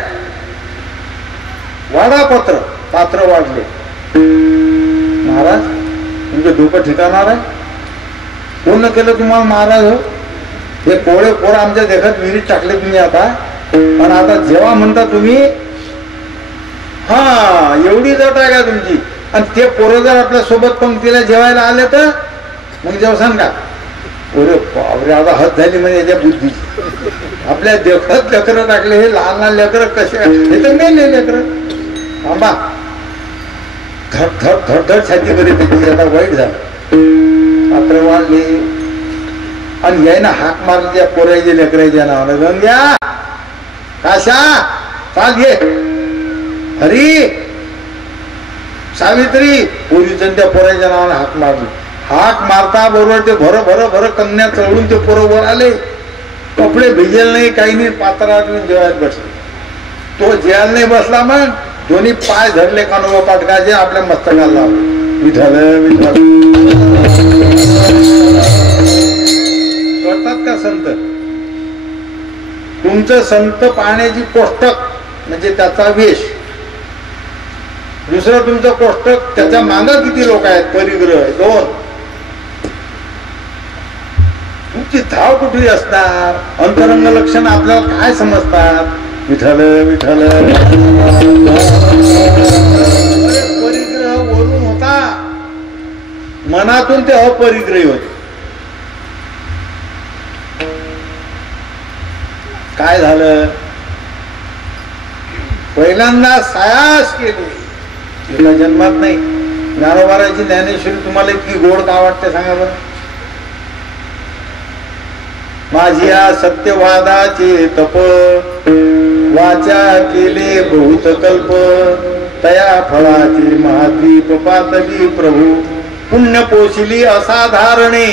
वाडा पात्र वाढले महाराज तुमचं डोकं ठिकाणार आहे कोण केलं तुम्हाला महाराज हो हे कोळे पोर आमच्या देखत विहिरीत टाकले तुम्ही आता पण आता जेव्हा म्हणता तुम्ही हा एवढी जट आहे का तुमची आणि ते पोरं जर आपल्या सोबत पंक्तीला जेवायला आले तर मग जेवसान का अरे बापरे आता हद झाली म्हणजे याच्या बुद्धीची आपल्या देखत लेकरं टाकले हे लहान लहान लेकरं कसे हे तर मेले लेकरं थांबा धड छाती करीत त्याची आता वाईट झालं पात्र वाढले आणि यायना हाक मारली त्या पोरायच्या लेकरायच्या नावानं गंग्या काशा चाल ये हरी सावित्री पोरीचं त्या पोरायच्या नावानं हाक मारली हाक मारता बरोबर ते भर कन्या चढून ते पोरं वर आले कपडे भिजेल नाही काही नाही पात्रात जेवायला बसले तो जेवायला नाही बसला मग दोन्ही पाय धरले कानोबा पाटकाचे आपल्या मस्तकाला लावले विठ्ठल विठ्ठल करतात का संत तुमचं संत पाहण्याची कोष्टक म्हणजे त्याचा वेश दुसरं तुमचं कोष्टक त्याच्या मागं किती लोक आहेत परिग्रह दोन तुमची धाव कुठे असणार अंतरंग लक्षण आपल्याला काय समजतात विठ्ठल विठ्ठल परिग्रह वरून होता मनातून ते अपरिग्रही होते काय झालं पहिल्यांदा सायास केली एका जन्मात नाही ज्ञानोबाराची ज्ञानेश्वरी तुम्हाला इतकी गोड का वाटते सांगा बरं माझ्या सत्यवादाचे तप वाचा केले बहुत कल्प तया फळाची महाद्वीप पातली प्रभू पुण्य पोशिली असाधारणे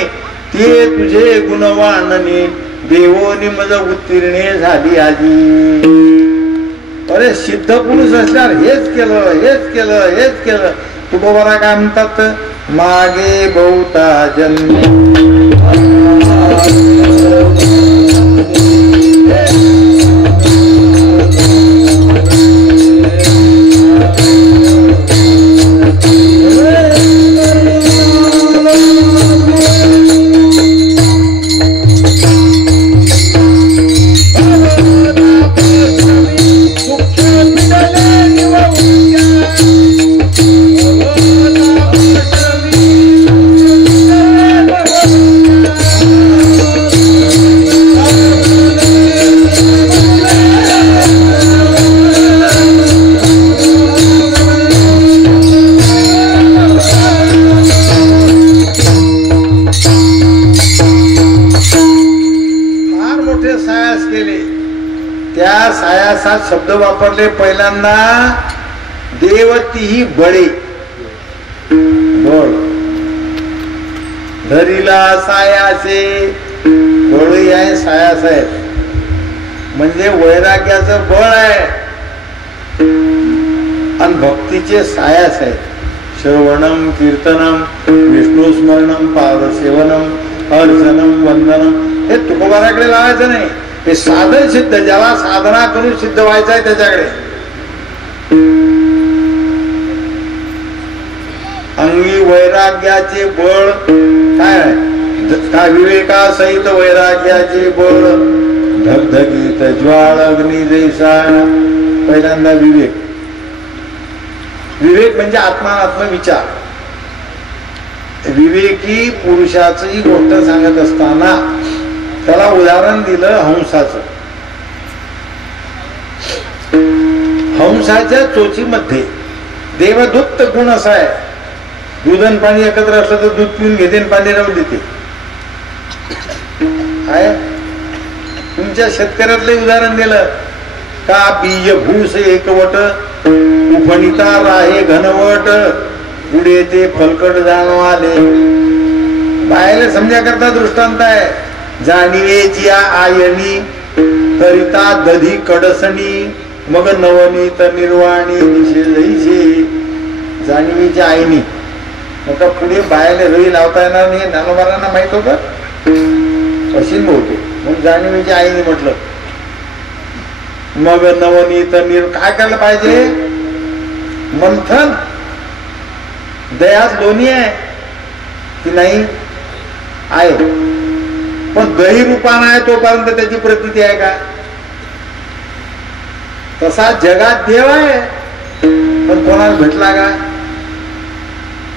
ते तुझे गुणवानने देवोनी मज उत्तीर्णे झाली आजी अरे सिद्ध पुरुष असल्यावर हेच केलं तुकोबारा काय म्हणतात मागे बहुता जन्म शब्द वापरले पहिल्यांदा देवती बळे बळ धरीला सायाचे बळी आहे सायास आहे म्हणजे वैराग्याचं बळ आहे आणि भक्तीचे सायास आहे श्रवणम कीर्तनम विष्णू स्मरणम पादसेवनम अर्चनम वंदनम हे तुकोबाराकडे लावायचं नाही हे साधन सिद्ध ज्याला साधना करून सिद्ध व्हायचं आहे त्याच्याकडे अंगी वैराग्याचे बळ काय आहे विवेका सहित वैराग्याचे बळ धगधगीत ज्वाळ अग्नी जैसा पहिल्यांदा विवेक म्हणजे आत्मविचार विवेकी पुरुषाची ही गोष्ट सांगत असताना त्याला उदाहरण दिलं हंसाचं हंसाच्या चोचीमध्ये देवदूत गुण असा आहे दूध आणि पाणी एकत्र असलं तर दूध पिऊन घेते आणि पाणी राहून देते आहे तुमच्या शेतकऱ्यातलं उदाहरण दिलं का बीज भूस एकवट उफणिता राहे घनवट पुढे ते फलकट जाणव आले बायला समजा करता दृष्टांत आहे जाणीवेची आयनी करिता दधी कडसणी मग नवनीत निर्वाणी दिशे जैसे जाणीवीच्या आईनी. आता पुढे बायाने रवी लावता येणार नाही ज्ञानोबारांना माहित होत अशी नव्हते म्हणून जाणीवीच्या आईने म्हटलं. मग नवनीत काय करायला पाहिजे? मंथन. दह्यात लोणी आहे की नाही? आहे, पण दही रूपानं आहे तोपर्यंत त्याची प्रतीती आहे का? तसा जगात देव आहे पण कोणाला भेटला का?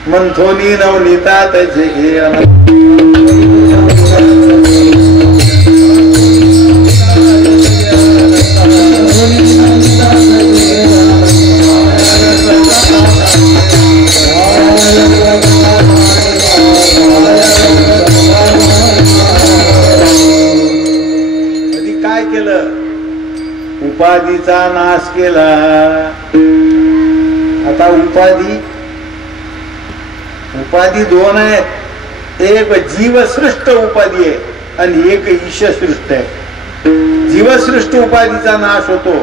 मंथोनी नवनीता तैसे घे काय केलं? उपाधीचा नाश केला. आता उपाधी दोन आहेत. एक जीवसृष्ट उपाधी आहे आणि एक ईशसृष्ट आहे. जीवसृष्ट उपाधीचा नाश होतो,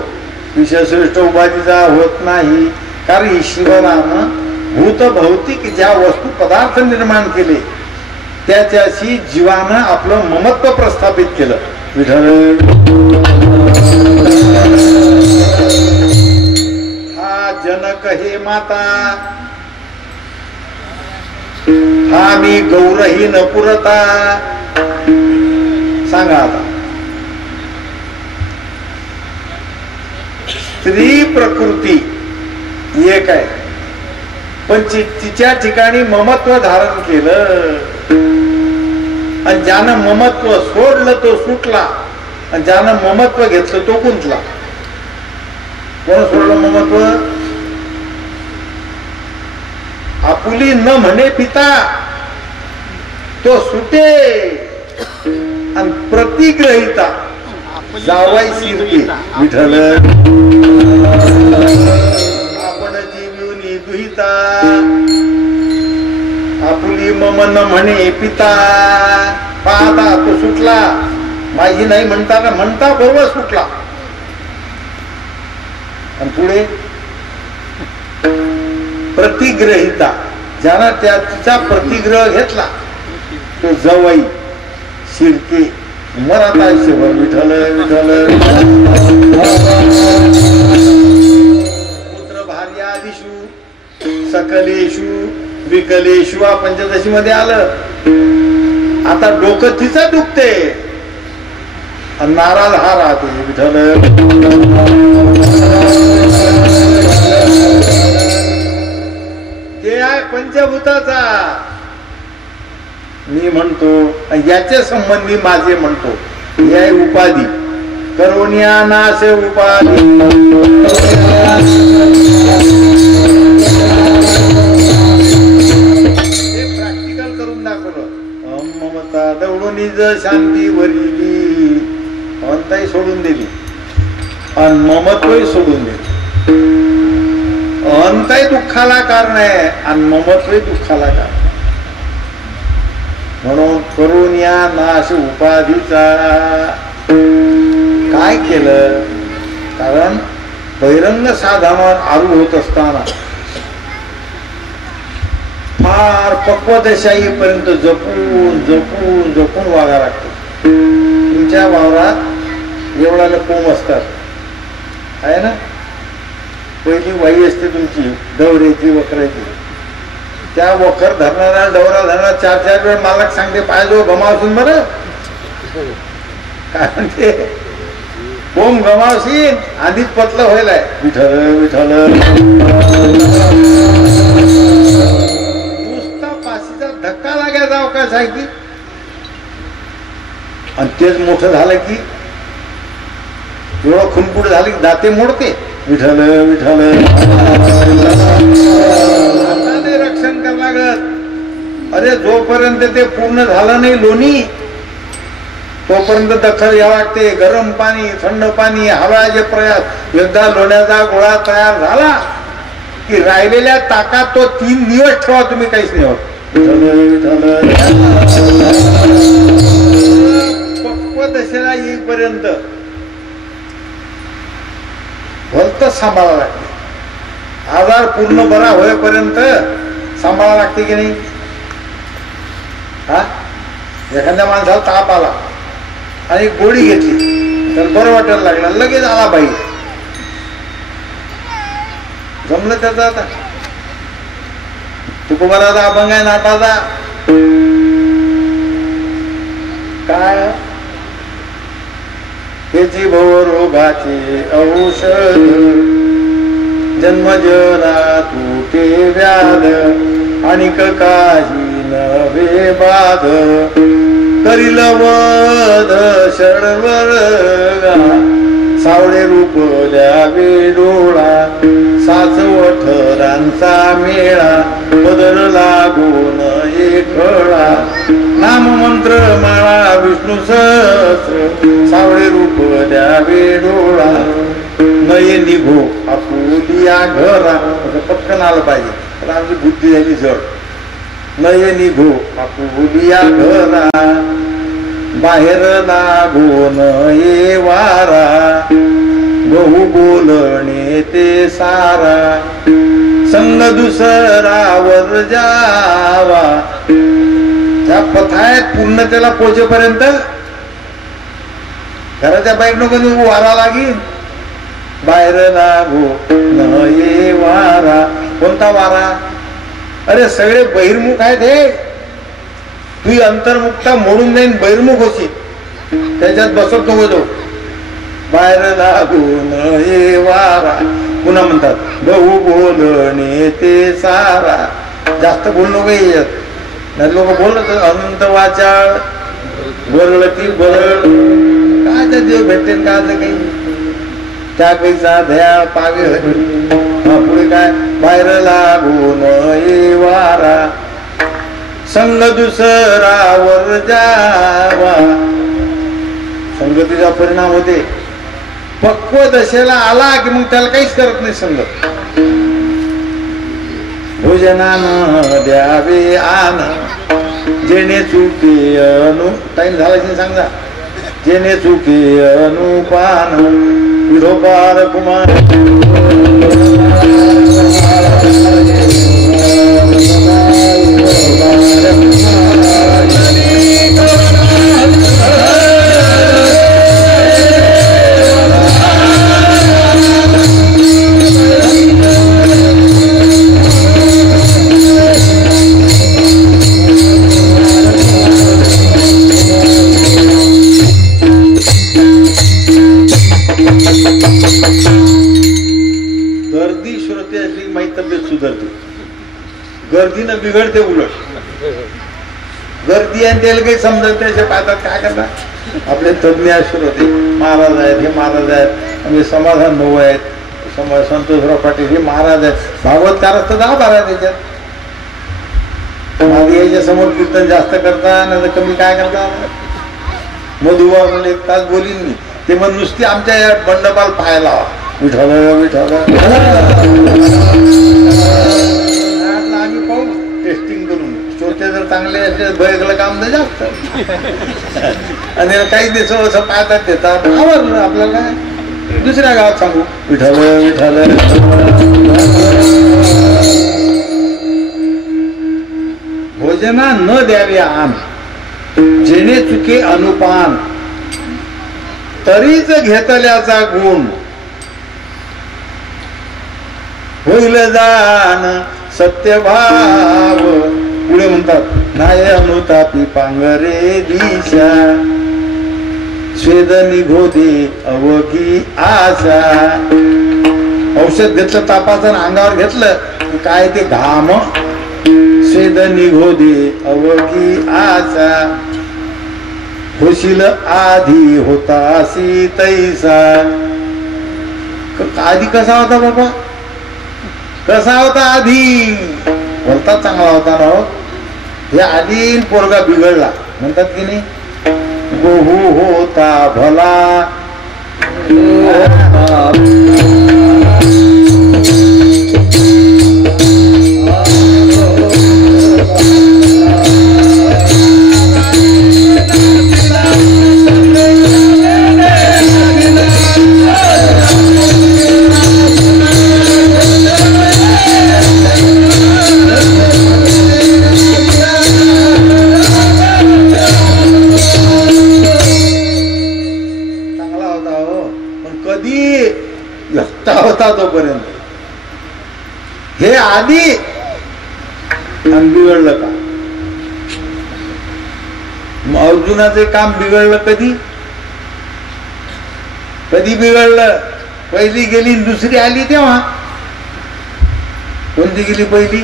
ईशसृष्ट उपाधीचा होत नाही. कारण ईश्वरानं भूत भौतिक ज्या वस्तू पदार्थ निर्माण केले त्याच्याशी जीवानं आपलं ममत्व प्रस्थापित केलं. विठ्ठल हा जनक हे माता, हा मी गौरही न पुरता. सांगा आता, स्त्री प्रकृती एक आहे पण तिच्या ठिकाणी ममत्व धारण केलं आणि ज्यानं ममत्व सोडलं तो सुटला आणि ज्यानं ममत्व घेतलं तो गुंतला. कोण सोडलं ममत्व? आपुली न म्हणे पिता तो सुटे आणि प्रतिग्रहिता जावाई शिरते. विठ्ठल आपण जीवनी दुहिता आपुली मम न म्हणे पिता. पाहता तो सुटला, माझी नाही म्हणता ना म्हणता बरोबर सुटला. आणि पुढे प्रतिग्रहिता, ज्यानं त्याचा प्रतिग्रह घेतला तो जवई शिरके मराठा आयुष्यभर. विठ्ठल विठ्ठल पुत्र भार्यादिषु सकलेषु विकलेषु पंचदशी मध्ये आलं. आता डोकं तिचं दुखते आणि नाराज हा राहते. विठ्ठल ते आहे पंचभूताचा. मी म्हणतो याच्या संबंधी माझे म्हणतो हे आहे उपाधी. करोनिया नाश उपाधी. हे प्रॅक्टिकल करून दाखवलं. ममता दौडून शांती वरिली अंताई सोडून दिली आणि ममत्वही सोडून दिली. अंताई दुःखाला कारण आहे आणि ममत्वही दुःखाला कारण. म्हणून करून या नाश उपाधीचा. काय केलं? कारण बहिरंग साधनावर आरू होत असताना फार पक्वदशा येईपर्यंत जपून जपून जपून वागा लागतो. तुमच्या वावरात एवढा कोंब असतात आहे ना. पहिली वाई असते तुमची डवऱ्याची वखराची. त्या वखर धरणारा डवरा धरणारा 4-4 वेळ मालक सांगते पाहिजे गमावशील बरं. काय म्हणते? कोंब गमावशील आधीच पतलं व्हायलाय. विठ्ठल विठ्ठल नुसता पाशीचा धक्का लागायचा अवकाश आहे की. आणि तेच मोठं झालं की एवढं खुनपुट झालं की दाते मोडते. विठ्ठल विठ्ठल रक्षण कर लागत. अरे जोपर्यंत ते पूर्ण झालं नाही लोणी तोपर्यंत दखल घ्यावं लागते. गरम पाणी थंड पाणी हवाचे प्रयास. एकदा लोण्याचा गोळा तयार झाला की राहिलेल्या ताकात तो 3 दिवस ठेवा तुम्ही काहीच नाही होत. पक्व दशेला येईपर्यंत सतत सांभाळावं लागते. आजार पूर्ण बरा होईपर्यंत सांभाळावं लागते की नाही. हा, एखाद्या माणसाला ताप आला आणि गोळी घेतली तर बरं वाटायला लागलं, लगेच आला बाई, जमलं त्याचं. आता तुकोबाराचा अभंग आहे नाटाचा, काय त्याची भवरोगाचे औषध, जन्मजरा तुटे व्याध, आणिक काही नवे बाध, करील वध षडवर्गा, सावळे रूप द्यावे डोळा, सासवठरांचा मेळा, बदल लागून एकळा, नाम मंत्र माळा विष्णू सहस्र, सावळे रूप द्यावे डोळा, नये निघो आपुलिया घरा. पटकन आलं पाहिजे, तर आमची बुद्धी झाली जड. नये निघो आपुलिया घरा, बाहेर लागो नये वारा, बहु बोलणे ते सारा, संग दुसरावर जावा. त्या पथायत पूर्णतेला पोहोचेपर्यंत घराच्या बाहेर नको वारा लागेल. बाहेर लागो नये वारा. कोणता वारा? अरे सगळे बहिर्मुख आहेत हे. तू अंतर्मुखता मोडून जाईन, बहिर्मुख होशील, त्याच्यात बसत नको जाऊ. बाहेर लागून हे वारा. पुन्हा म्हणतात बहु बोलणे ते सारा. जास्त बोल नको याच्यात, नाही लोक बोलत अनंत वाचाळ, बरळती बरळ, काय त्या देव भेटते का काही त्या पैसा द्या पावे. पुढे काय? बाहेर लागून हे वारा, संग दुसरावर जावा. संगतीचा परिणाम होते. पक्व दशेला आला की मग त्याला काहीच करत नाही संगत. भोजनानं द्यावे आन, जेणे चुके अनु. टाइम झाला की सांगा. जेणे चुके अनुपान, विठोबार कुमार. गर्दीनं बिघडते. उलट गर्दी आहे त्याला काही समजत त्याचे पाहतात काय करतात. आपले तज्ञ श्रोते महाराज आहेत, हे महाराज आहेत, म्हणजे समाधान भाऊ आहेत, संतोषराव पाटील हे महाराज आहेत. भागवतकार असतं 10-12 त्याच्यात. माझी याच्या समोर कीर्तन जास्त करता नाही कमी काय करता. मधुबा म्हणून 1 तास बोलीन मी. ते मग नुसती आमच्या या मंडपाला पाहायला विठ्ठल विठ्ठल. आम्ही पाहू टेस्टिंग करून. श्रोते जर चांगले असले बघलं काम तर जास्त, आणि काही दिवस असं पाहतात देतात आवडलं आपल्याला. दुसऱ्या गावात सांगू विठ्ठल विठ्ठल. भोजना न द्यावे आन, जेणे चुके अनुपान, तरीच घेतल्याचा गुण, होईल जाण सत्यभाव. पुढे म्हणतात नाय अनुतापी पांगरे दिशा, स्वेद निघो दे अवघी आशा. औषध घेतलं तापाचं अंगावर घेतलं की काय ते घाम. स्वेद निघो दे अवघी आशा, होशील आधी होतासी तैसा. आधी कसा होता बाबा? कसा होता आधी? बोलतात चांगला होता राव. हे आधी पोरगा बिघडला म्हणतात की नाही. गोहू होता भला, होता तोपर्यंत हे आधी आणि बिघडलं का? अर्जुनाचे काम बिघडलं कधी? कधी बिघडलं? पहिली गेली दुसरी आली तेव्हा. कोणती गेली पहिली?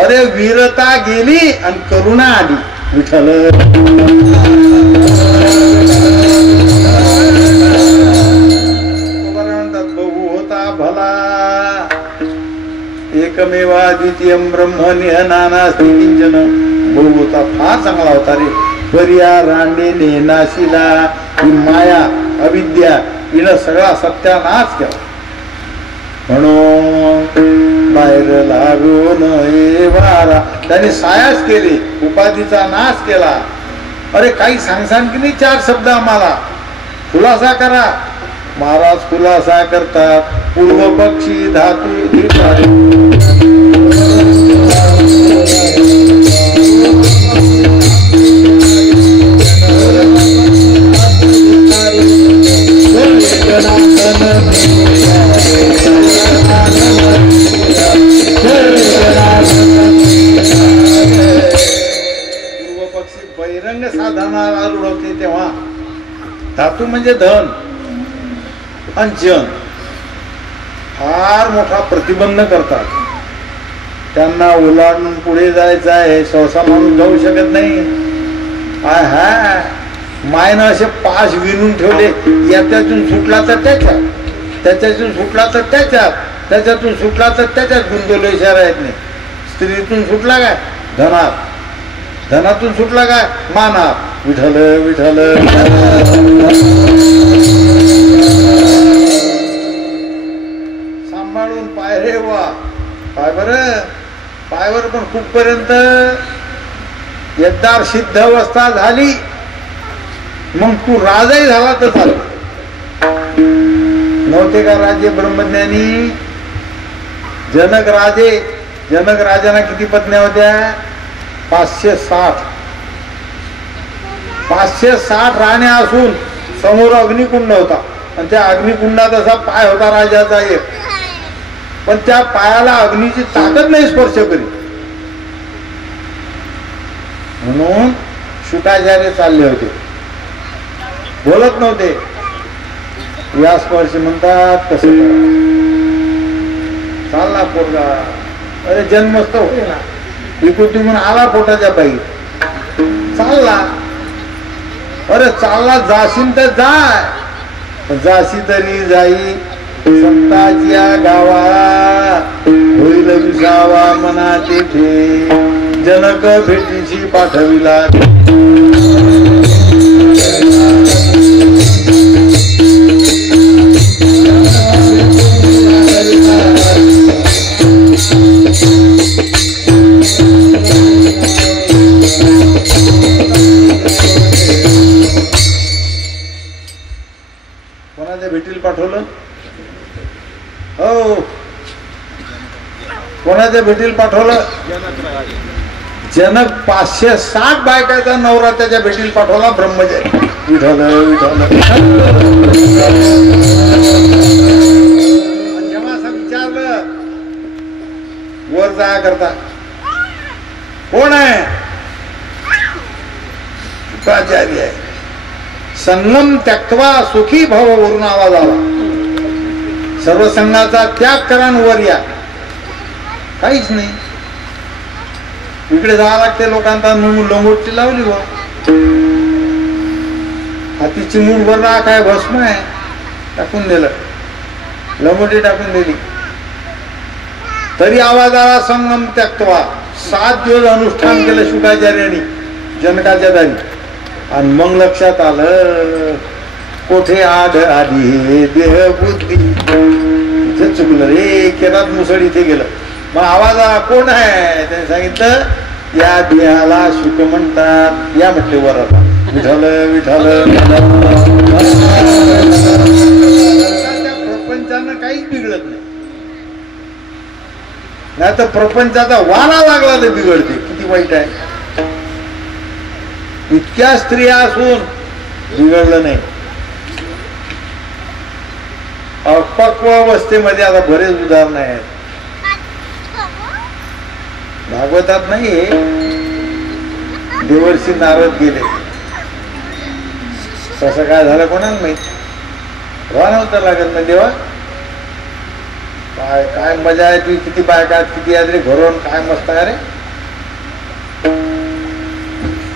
अरे वीरता गेली आणि करुणा आली. विठ्ठल म्हणतात बहु होता भला एकमेवा द्वितीयम ब्रह्म निहनानास्ति किंचन. बहु होता फार चांगला होता रे. पर्या रांडेने नाशिला ही माया अविद्या हिनं सगळा सत्यानाश केला. म्हणून बाहेर लागून ये वारा त्यांनी सायास केली, उपाधीचा नाश केला. अरे काही सांगसान की नाही? 4 शब्द आम्हाला खुलासा करा. महाराज खुलासा करतात. पूर्व पक्षी धातू पूर्व पक्षी बहिरंग साधनाला रुळवते तेव्हा धातू म्हणजे धन आणि जन फार मोठा प्रतिबंध करतात. त्यांना ओलांडून पुढे जायचं आहे. सहसा माणूस जाऊ शकत नाही. हा मायनं असे पाश विणून ठेवले. याच्यातून सुटला तर त्याच्यात, त्याच्यातून सुटला तर त्याच्यात, त्याच्यातून सुटला तर त्याच्यात गुंतवले. इशारा आहेत नाही. स्त्रीतून सुटला काय? धनात, धनातून सुटला काय? मानात. विठ्ठल विठ्ठल सांभाळून पाय रे वा. पाय बर पायवर पण कुठपर्यंत? एकदा सिद्ध अवस्था झाली मग तू राजाही झाला तर चालेल. नव्हते का राजे ब्रह्मज्ञानी? जनक राजे, जनक राजांना किती पत्न्या होत्या? 560. 560 राण्या असून समोर अग्निकुंड होता आणि त्या अग्निकुंडात असा पाय होता राजाचा एक. पण त्या पायाला अग्नीची ताकद नाही स्पर्श करी. म्हणून शुकाचार्य चालले होते, बोलत नव्हते. या स्पर्श म्हणतात कसं चालला पोरगा. अरे जन्मस्थ होईल ना. विकृती म्हणून आला पोटाच्या पायी चालला. अरे चालला जाशील तर जाय. जाशी तरी जाई संताच्या गावा होईल विसावा मना तेथे. जनक भेटीची पाठविला. कोणाच्या भेटीला पाठवलं? हो, कोणाच्या भेटीला पाठवलं? जनक 560 बायकाचा नवरा त्याच्या भेटीला पाठवला. ब्रह्मजय विठ्ठल विठ्ठल. जेव्हा असं विचारलं वर जाया करता कोण आहे? शुक्राचार्य आहे. संगम त्यक्त्वा सुखी भव वरून आवाज आला. सर्व संघाचा त्याग करा वर या. काहीच नाही. इकडे जावं लागते लोकांना. लंगोटी लावली वा. हातीची मूठ भरला काय भस्म आहे टाकून दिलं. लंगोटी टाकून दिली तरी आवाज आला संगम त्यक्त्वा. 7 दिवस अनुष्ठान केलं शुकाचार्यांनी जनकाच्या दारी. आणि मग लक्षात आलं कोठे आढ आधी देह बुद्धी. इथे चुकलं रे. केरात मुसळ इथे गेलं. मग आवाज आला कोण आहे? त्याने सांगितलं या देहाला शुक म्हणतात. या म्हटले वर आता. विठ्ठल विठ्ठल. प्रपंचानं काहीच बिघडत नाही. नाही तर प्रपंचाचा वारा लागला तर बिघडते. किती वाईट आहे. इतक्या स्त्रिया असून बिघडलं नाही. अपक्वावस्थेमध्ये आता बरेच उदाहरण आहेत. भागवतात नाही देवर्षी नारद गेले, तसं काय झालं कोणाला माहित. व्हा नव्हतं लागत ना देवा, काय काय मजा आहे तुझी, किती बायका किती आहेत रे घरून, काय मस्त आहे रे,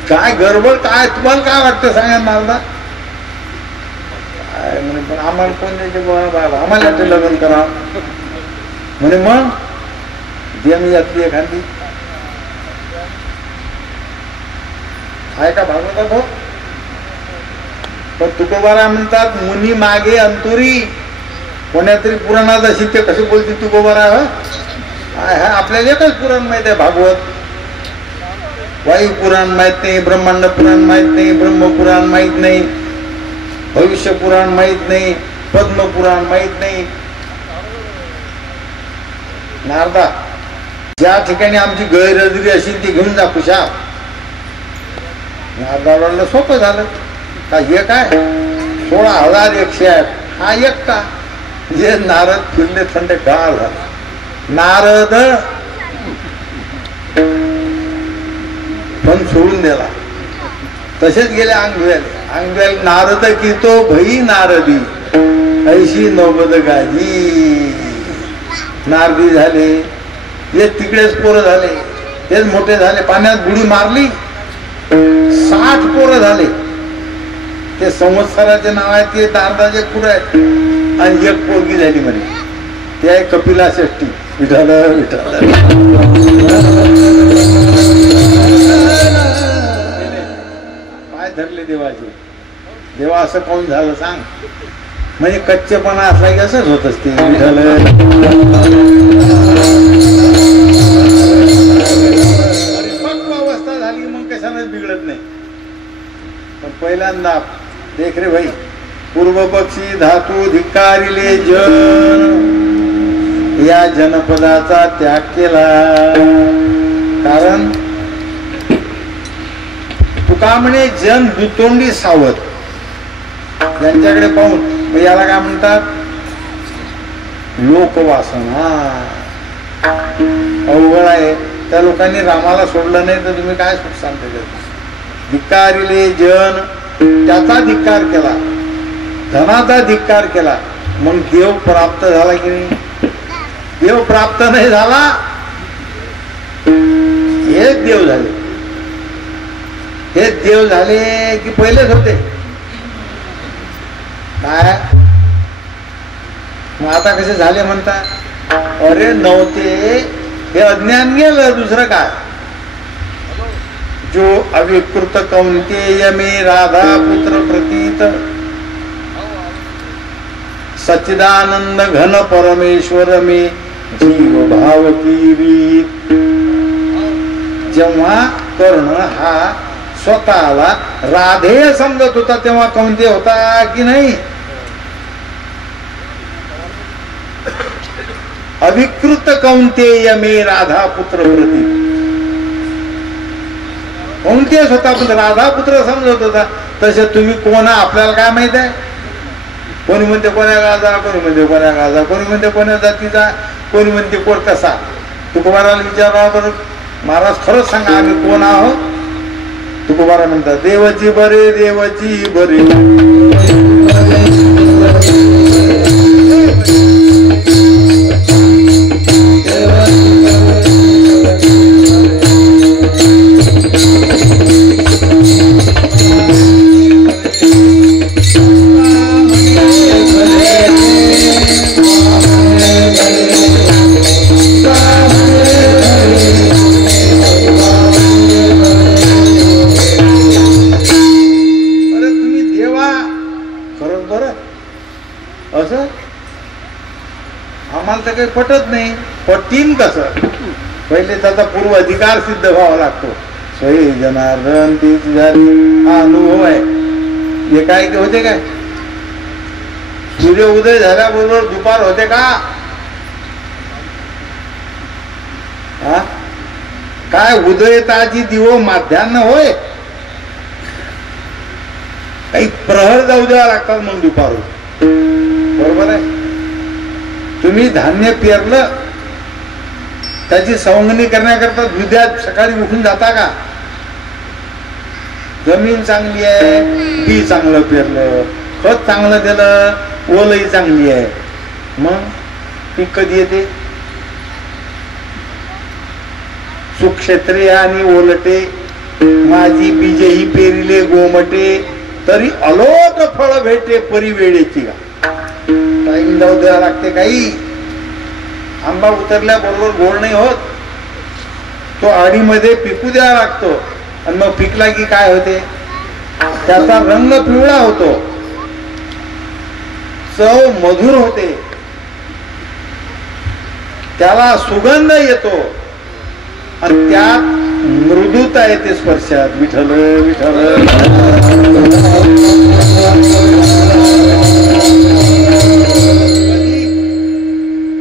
काय गडबड काय, तुम्हाला काय वाटतं सांगा नारदा. काय म्हणे पण आम्हाला कोण द्यायचे बाबा, आम्हाला ते लग्न करा म्हणे. मग दे मी यातली एखादी आहे का भागवतात हो. पण तुकोबारा म्हणतात मुनी मागे अंतुरी, कोण्यातरी पुराणात अशी ते कसे बोलते तुकोबारा. हा आपल्याला एकच पुराण माहित आहे भागवत. वायू पुराण माहित नाही, ब्रह्मांड पुराण माहित नाही, ब्रह्म पुराण माहित नाही, भविष्य पुराण माहित नाही, पद्म पुराण माहित नाही. नारदा ज्या ठिकाणी आमची गैरहजेरी असेल ती घेऊन जा खुशाल. नारदाला सोपं झालं का, हे काय 16,108 हा एकटा. जे नारद फिरले थंड गार झाला. नारद पण सोडून दिला, तसेच गेले अंगवेल. नारद की तो भई नारदी ऐशी नौबद गाजी. नारदी झाले, हे तिकडेच पोरं झाले, तेच मोठे झाले, पाण्यात बुडी मारली 60 पोरं झाले. ते संवत्सराचे नाव आहे, ते नारदाचे पुढे आहेत. आणि एक पोरगी झाली म्हणे, ते आहे कपिला षष्ठी. विठाल विठाल पाय धरले देवाचे. देवा असं कोण झालं सांग, म्हणजे कच्चेपणा असला की असंच होत असते. विठाल परिपक्व अवस्था झाली मग कशानंच बिघडत नाही. पण पहिल्यांदा देख रे भाई, पूर्व पक्षी धातू धिक्कारिले जन, या जनपदाचा त्याग केला. कारण तुका म्हणे जन दुतोंडी सावध. यांच्याकडे पाहून याला काय म्हणतात, लोकवासना. अवघड आहे. त्या लोकांनी रामाला सोडलं नाही तर तुम्ही काय सुख सांगते. धिक्कारिले जन, त्याचा धिक्कार केला, धनाचा धिक्कार केला. मग देव प्राप्त झाला की नाही. देव प्राप्त नाही झाला, हेच देव झाले. हेच देव झाले की पहिलेच होते काय. मग आता कसे झाले म्हणता, अरे नव्हते, हे अज्ञान गेलं, दुसरं काय. जो अविकृत कौंतेय में राधा पुत्र प्रतीत, सच्चिदानंद घन परमेश्वर में जीव भाव की रीत. जेव्हा कर्ण हा स्वतःला राधेय समजत होता तेव्हा कौंतेय होता की नाही. अविकृत कौंतेय में राधा पुत्र प्रतीत, कौंतेयच होता पण राधा पुत्र समजत होता. तसे तुम्ही कोण आपल्याला काय माहित आहे. कोणी म्हणते कोण्या गाजा, कोणी म्हणते कोण्या गाजा, कोणी म्हणते कोण्या जातीचा, कोणी म्हणते कोण कसा. तुकोबाराला विचारा बरं, महाराज खरंच सांगा आम्ही कोण आहोत. तुकोबारा म्हणतात देवची बरे, देवची बरे. काही पटत नाही. पटीन कसं, पहिले त्याचा पूर्व अधिकार सिद्ध व्हावा लागतो. सोयी जनार्दन तीच झाली, हा अनुभव आहे. हे काय होते काय, सूर्य उदय झाल्याबरोबर दुपार होते का. हा काय उदयताची दिवो माध्यान्ह होय. काही प्रहर जाऊ द्यावा लागतात मग दुपार. बरोबर आहे. तुम्ही धान्य पेरलं त्याची सवंगणी करण्याकरता दुधात सकाळी उठून जाता का? जमीन चांगली आहे, बी चांगलं पेरलं, खत चांगलं दिलं, ओलही चांगली आहे, मग पीक कधी येते? सुक्षेत्रे आणि ओलटे माझी बीजेही पेरिले गोमटे तरी अलोट फळ भेटे परी वेळेची का? टाईम जाऊ द्यावा लागते. काही आंबा उतरल्या बरोबर गोड नाही होत, तो आडीमध्ये पिकू द्यावा लागतो. आणि मग पिकला की काय होते? त्याचा रंग पिवळा होतो, चव मधुर होते, त्याला सुगंध येतो आणि त्यात मृदुता येते स्पर्शात. विठ्ठल विठ्ठल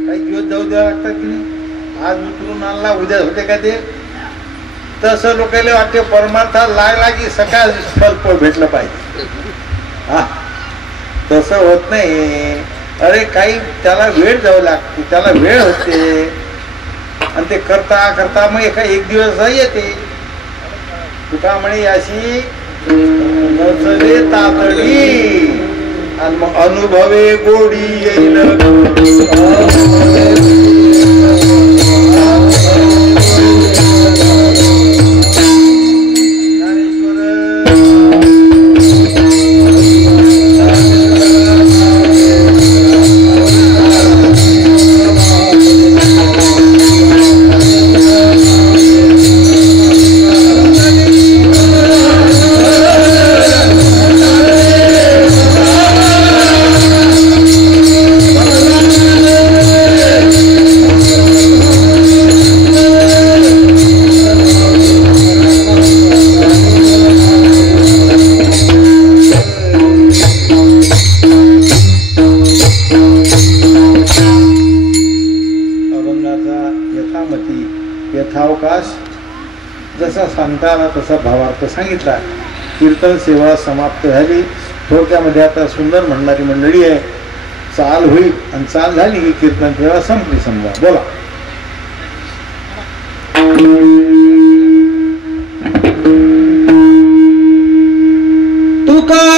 काही दिवस जाऊ द्यावा लागतात की नाही? आज उतरून आणला उद्या होते का ते? तसं लोकांना वाटते परमार्था लागला की सकाळ फल भेटलं पाहिजे. हा, तसं होत नाही. अरे काही त्याला वेळ जाऊ लागते, त्याला वेळ होते आणि ते करता करता मग एक दिवस येते. तुका म्हणे अशी नसले तातडी आणि मग अनुभवे गोडी येईल. यथावकाश जसा सांगता आला तसा भावार्थ सांगितला. कीर्तन सेवा समाप्त झाली. थोडक्यामध्ये आता सुंदर म्हणणारी मंडळी आहे. चाल होईल आणि चाल झाली की कीर्तन सेवा संपली समजा. बोला. तुका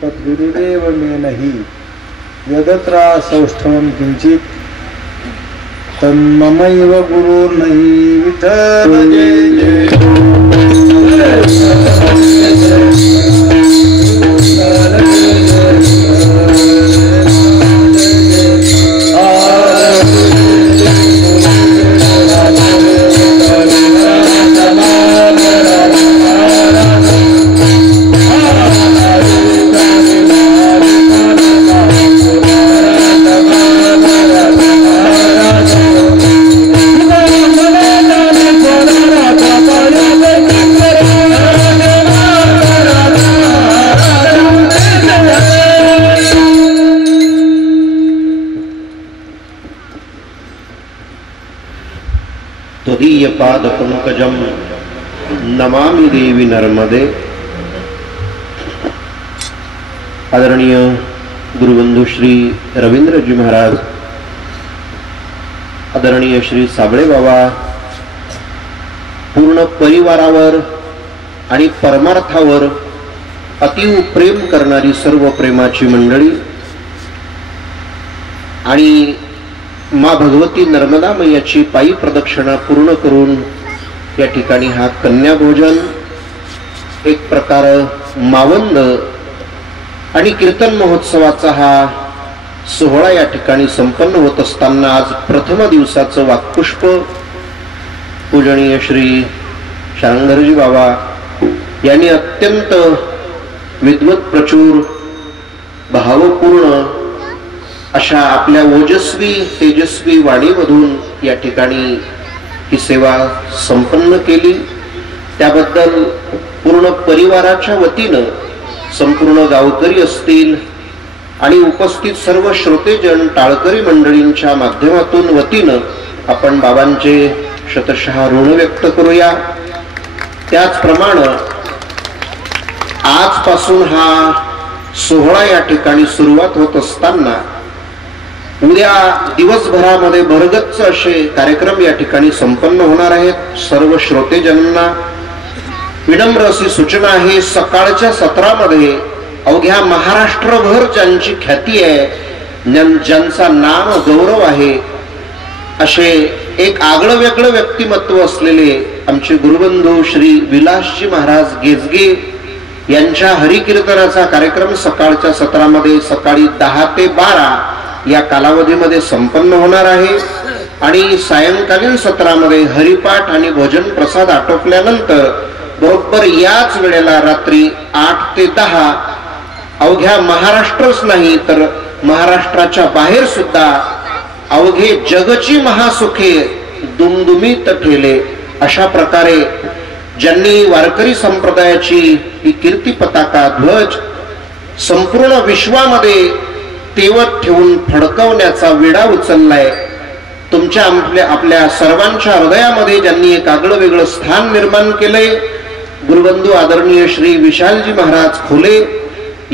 तद्गुरुदेव मे नहि यदत्रा सौष्ठवं किंचित तन्ममैव गुरु नहि विठ्ठल जय त्वदीय पाद पंकजम नमामि देवी नर्मदे। आदरणीय गुरुबंधू श्री रवींद्रजी महाराज, आदरणीय श्री साबळे बाबा, पूर्ण परिवारावर आणि परमार्थावर अतीव प्रेम करणारी सर्व प्रेमाची मंडळी आणि माँ भगवती नर्मदा मैयाची पायी प्रदक्षिणा पूर्ण करून या ठिकाणी हा कन्या भोजन एक प्रकार मावंद आणि कीर्तन महोत्सवाचा हा सोहळा या ठिकाणी संपन्न होत असताना आज प्रथम दिवसाचं वाक्पुष्प पूजनीय श्री शारंगधरजी बाबा यांनी अत्यंत विद्वत प्रचूर भावपूर्ण अशा आपल्या ओजस्वी तेजस्वी वाणीमधून या ठिकाणी ही सेवा संपन्न केली। त्याबद्दल पूर्ण परिवाराच्या वतीनं संपूर्ण गावकरी असतील आणि उपस्थित सर्व श्रोतेजन टाळकरी मंडळींच्या माध्यमातून वतीनं आपण बाबांचे शतशः ऋण व्यक्त करूया। त्याचप्रमाणे आजपासून हा सोहळा या ठिकाणी सुरुवात होत असताना उद्या दिवसभरामध्ये भरगच्च असे कार्यक्रम या ठिकाणी संपन्न होणार आहेत। सर्व श्रोतेजनांना विनम्र अशी सूचना आहे, सकाळच्या सत्रामध्ये अवघ्या महाराष्ट्रभर ज्यांची ख्याती आहे, ज्यांचा नाम गौरव आहे, असे एक आगळं वेगळं व्यक्तिमत्व असलेले आमचे गुरुबंधू श्री विलासजी महाराज गेजगे यांच्या हरिकीर्तनाचा कार्यक्रम सकाळच्या सत्रामध्ये सकाळी 10 ते 12 या कालावधीमध्ये संपन्न होणार आहे आणि सायंकालीन सत्रामध्ये हरिपाठ आणि भोजन प्रसाद आटोपल्यानंतर बरोबर याच वेळेला रात्री 8 ते 10 अवघ्या महाराष्ट्रच नाही तर महाराष्ट्राच्या बाहेर सुद्धा अवघे जगची महासुखे दुमदुमीत ठेले अशा प्रकारे ज्यांनी वारकरी संप्रदायाची ही कीर्ती पताका ध्वज संपूर्ण विश्वामध्ये तेवत ठेवून फडकवण्याचा विडा उचललाय, तुमच्या आपल्या सर्वांच्या हृदयामध्ये ज्यांनी एक आगळं वेगळं स्थान निर्माण केलंय, गुरुबंधू आदरणीय श्री विशालजी महाराज खोले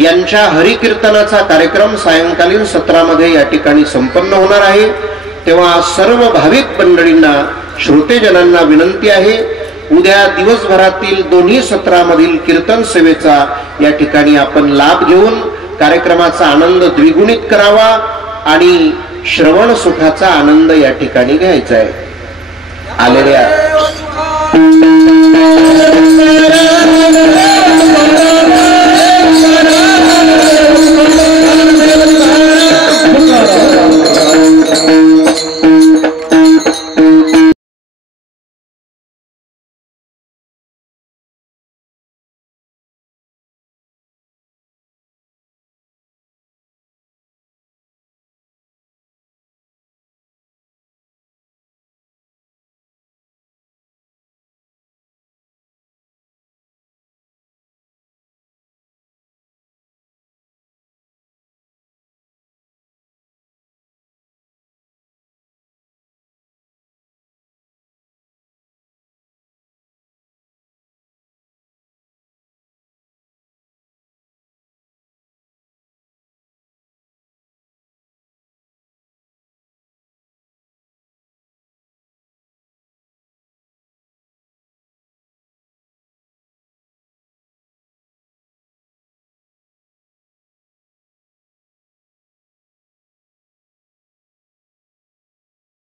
यांच्या हरिकीर्तनाचा कार्यक्रम सायंकालीन सत्रामध्ये या ठिकाणी संपन्न होणार आहे। तेव्हा सर्व भाविक मंडळींना श्रोतेजनांना विनंती आहे, उद्या दिवसभरातील दोन्ही सत्रामधील कीर्तन सेवेचा या ठिकाणी आपण लाभ घेऊन कार्यक्रमाचा आनंद द्विगुणित करावा आणि श्रवण सुखाचा आनंद या ठिकाणी घ्यायचा आहे। आलेल्या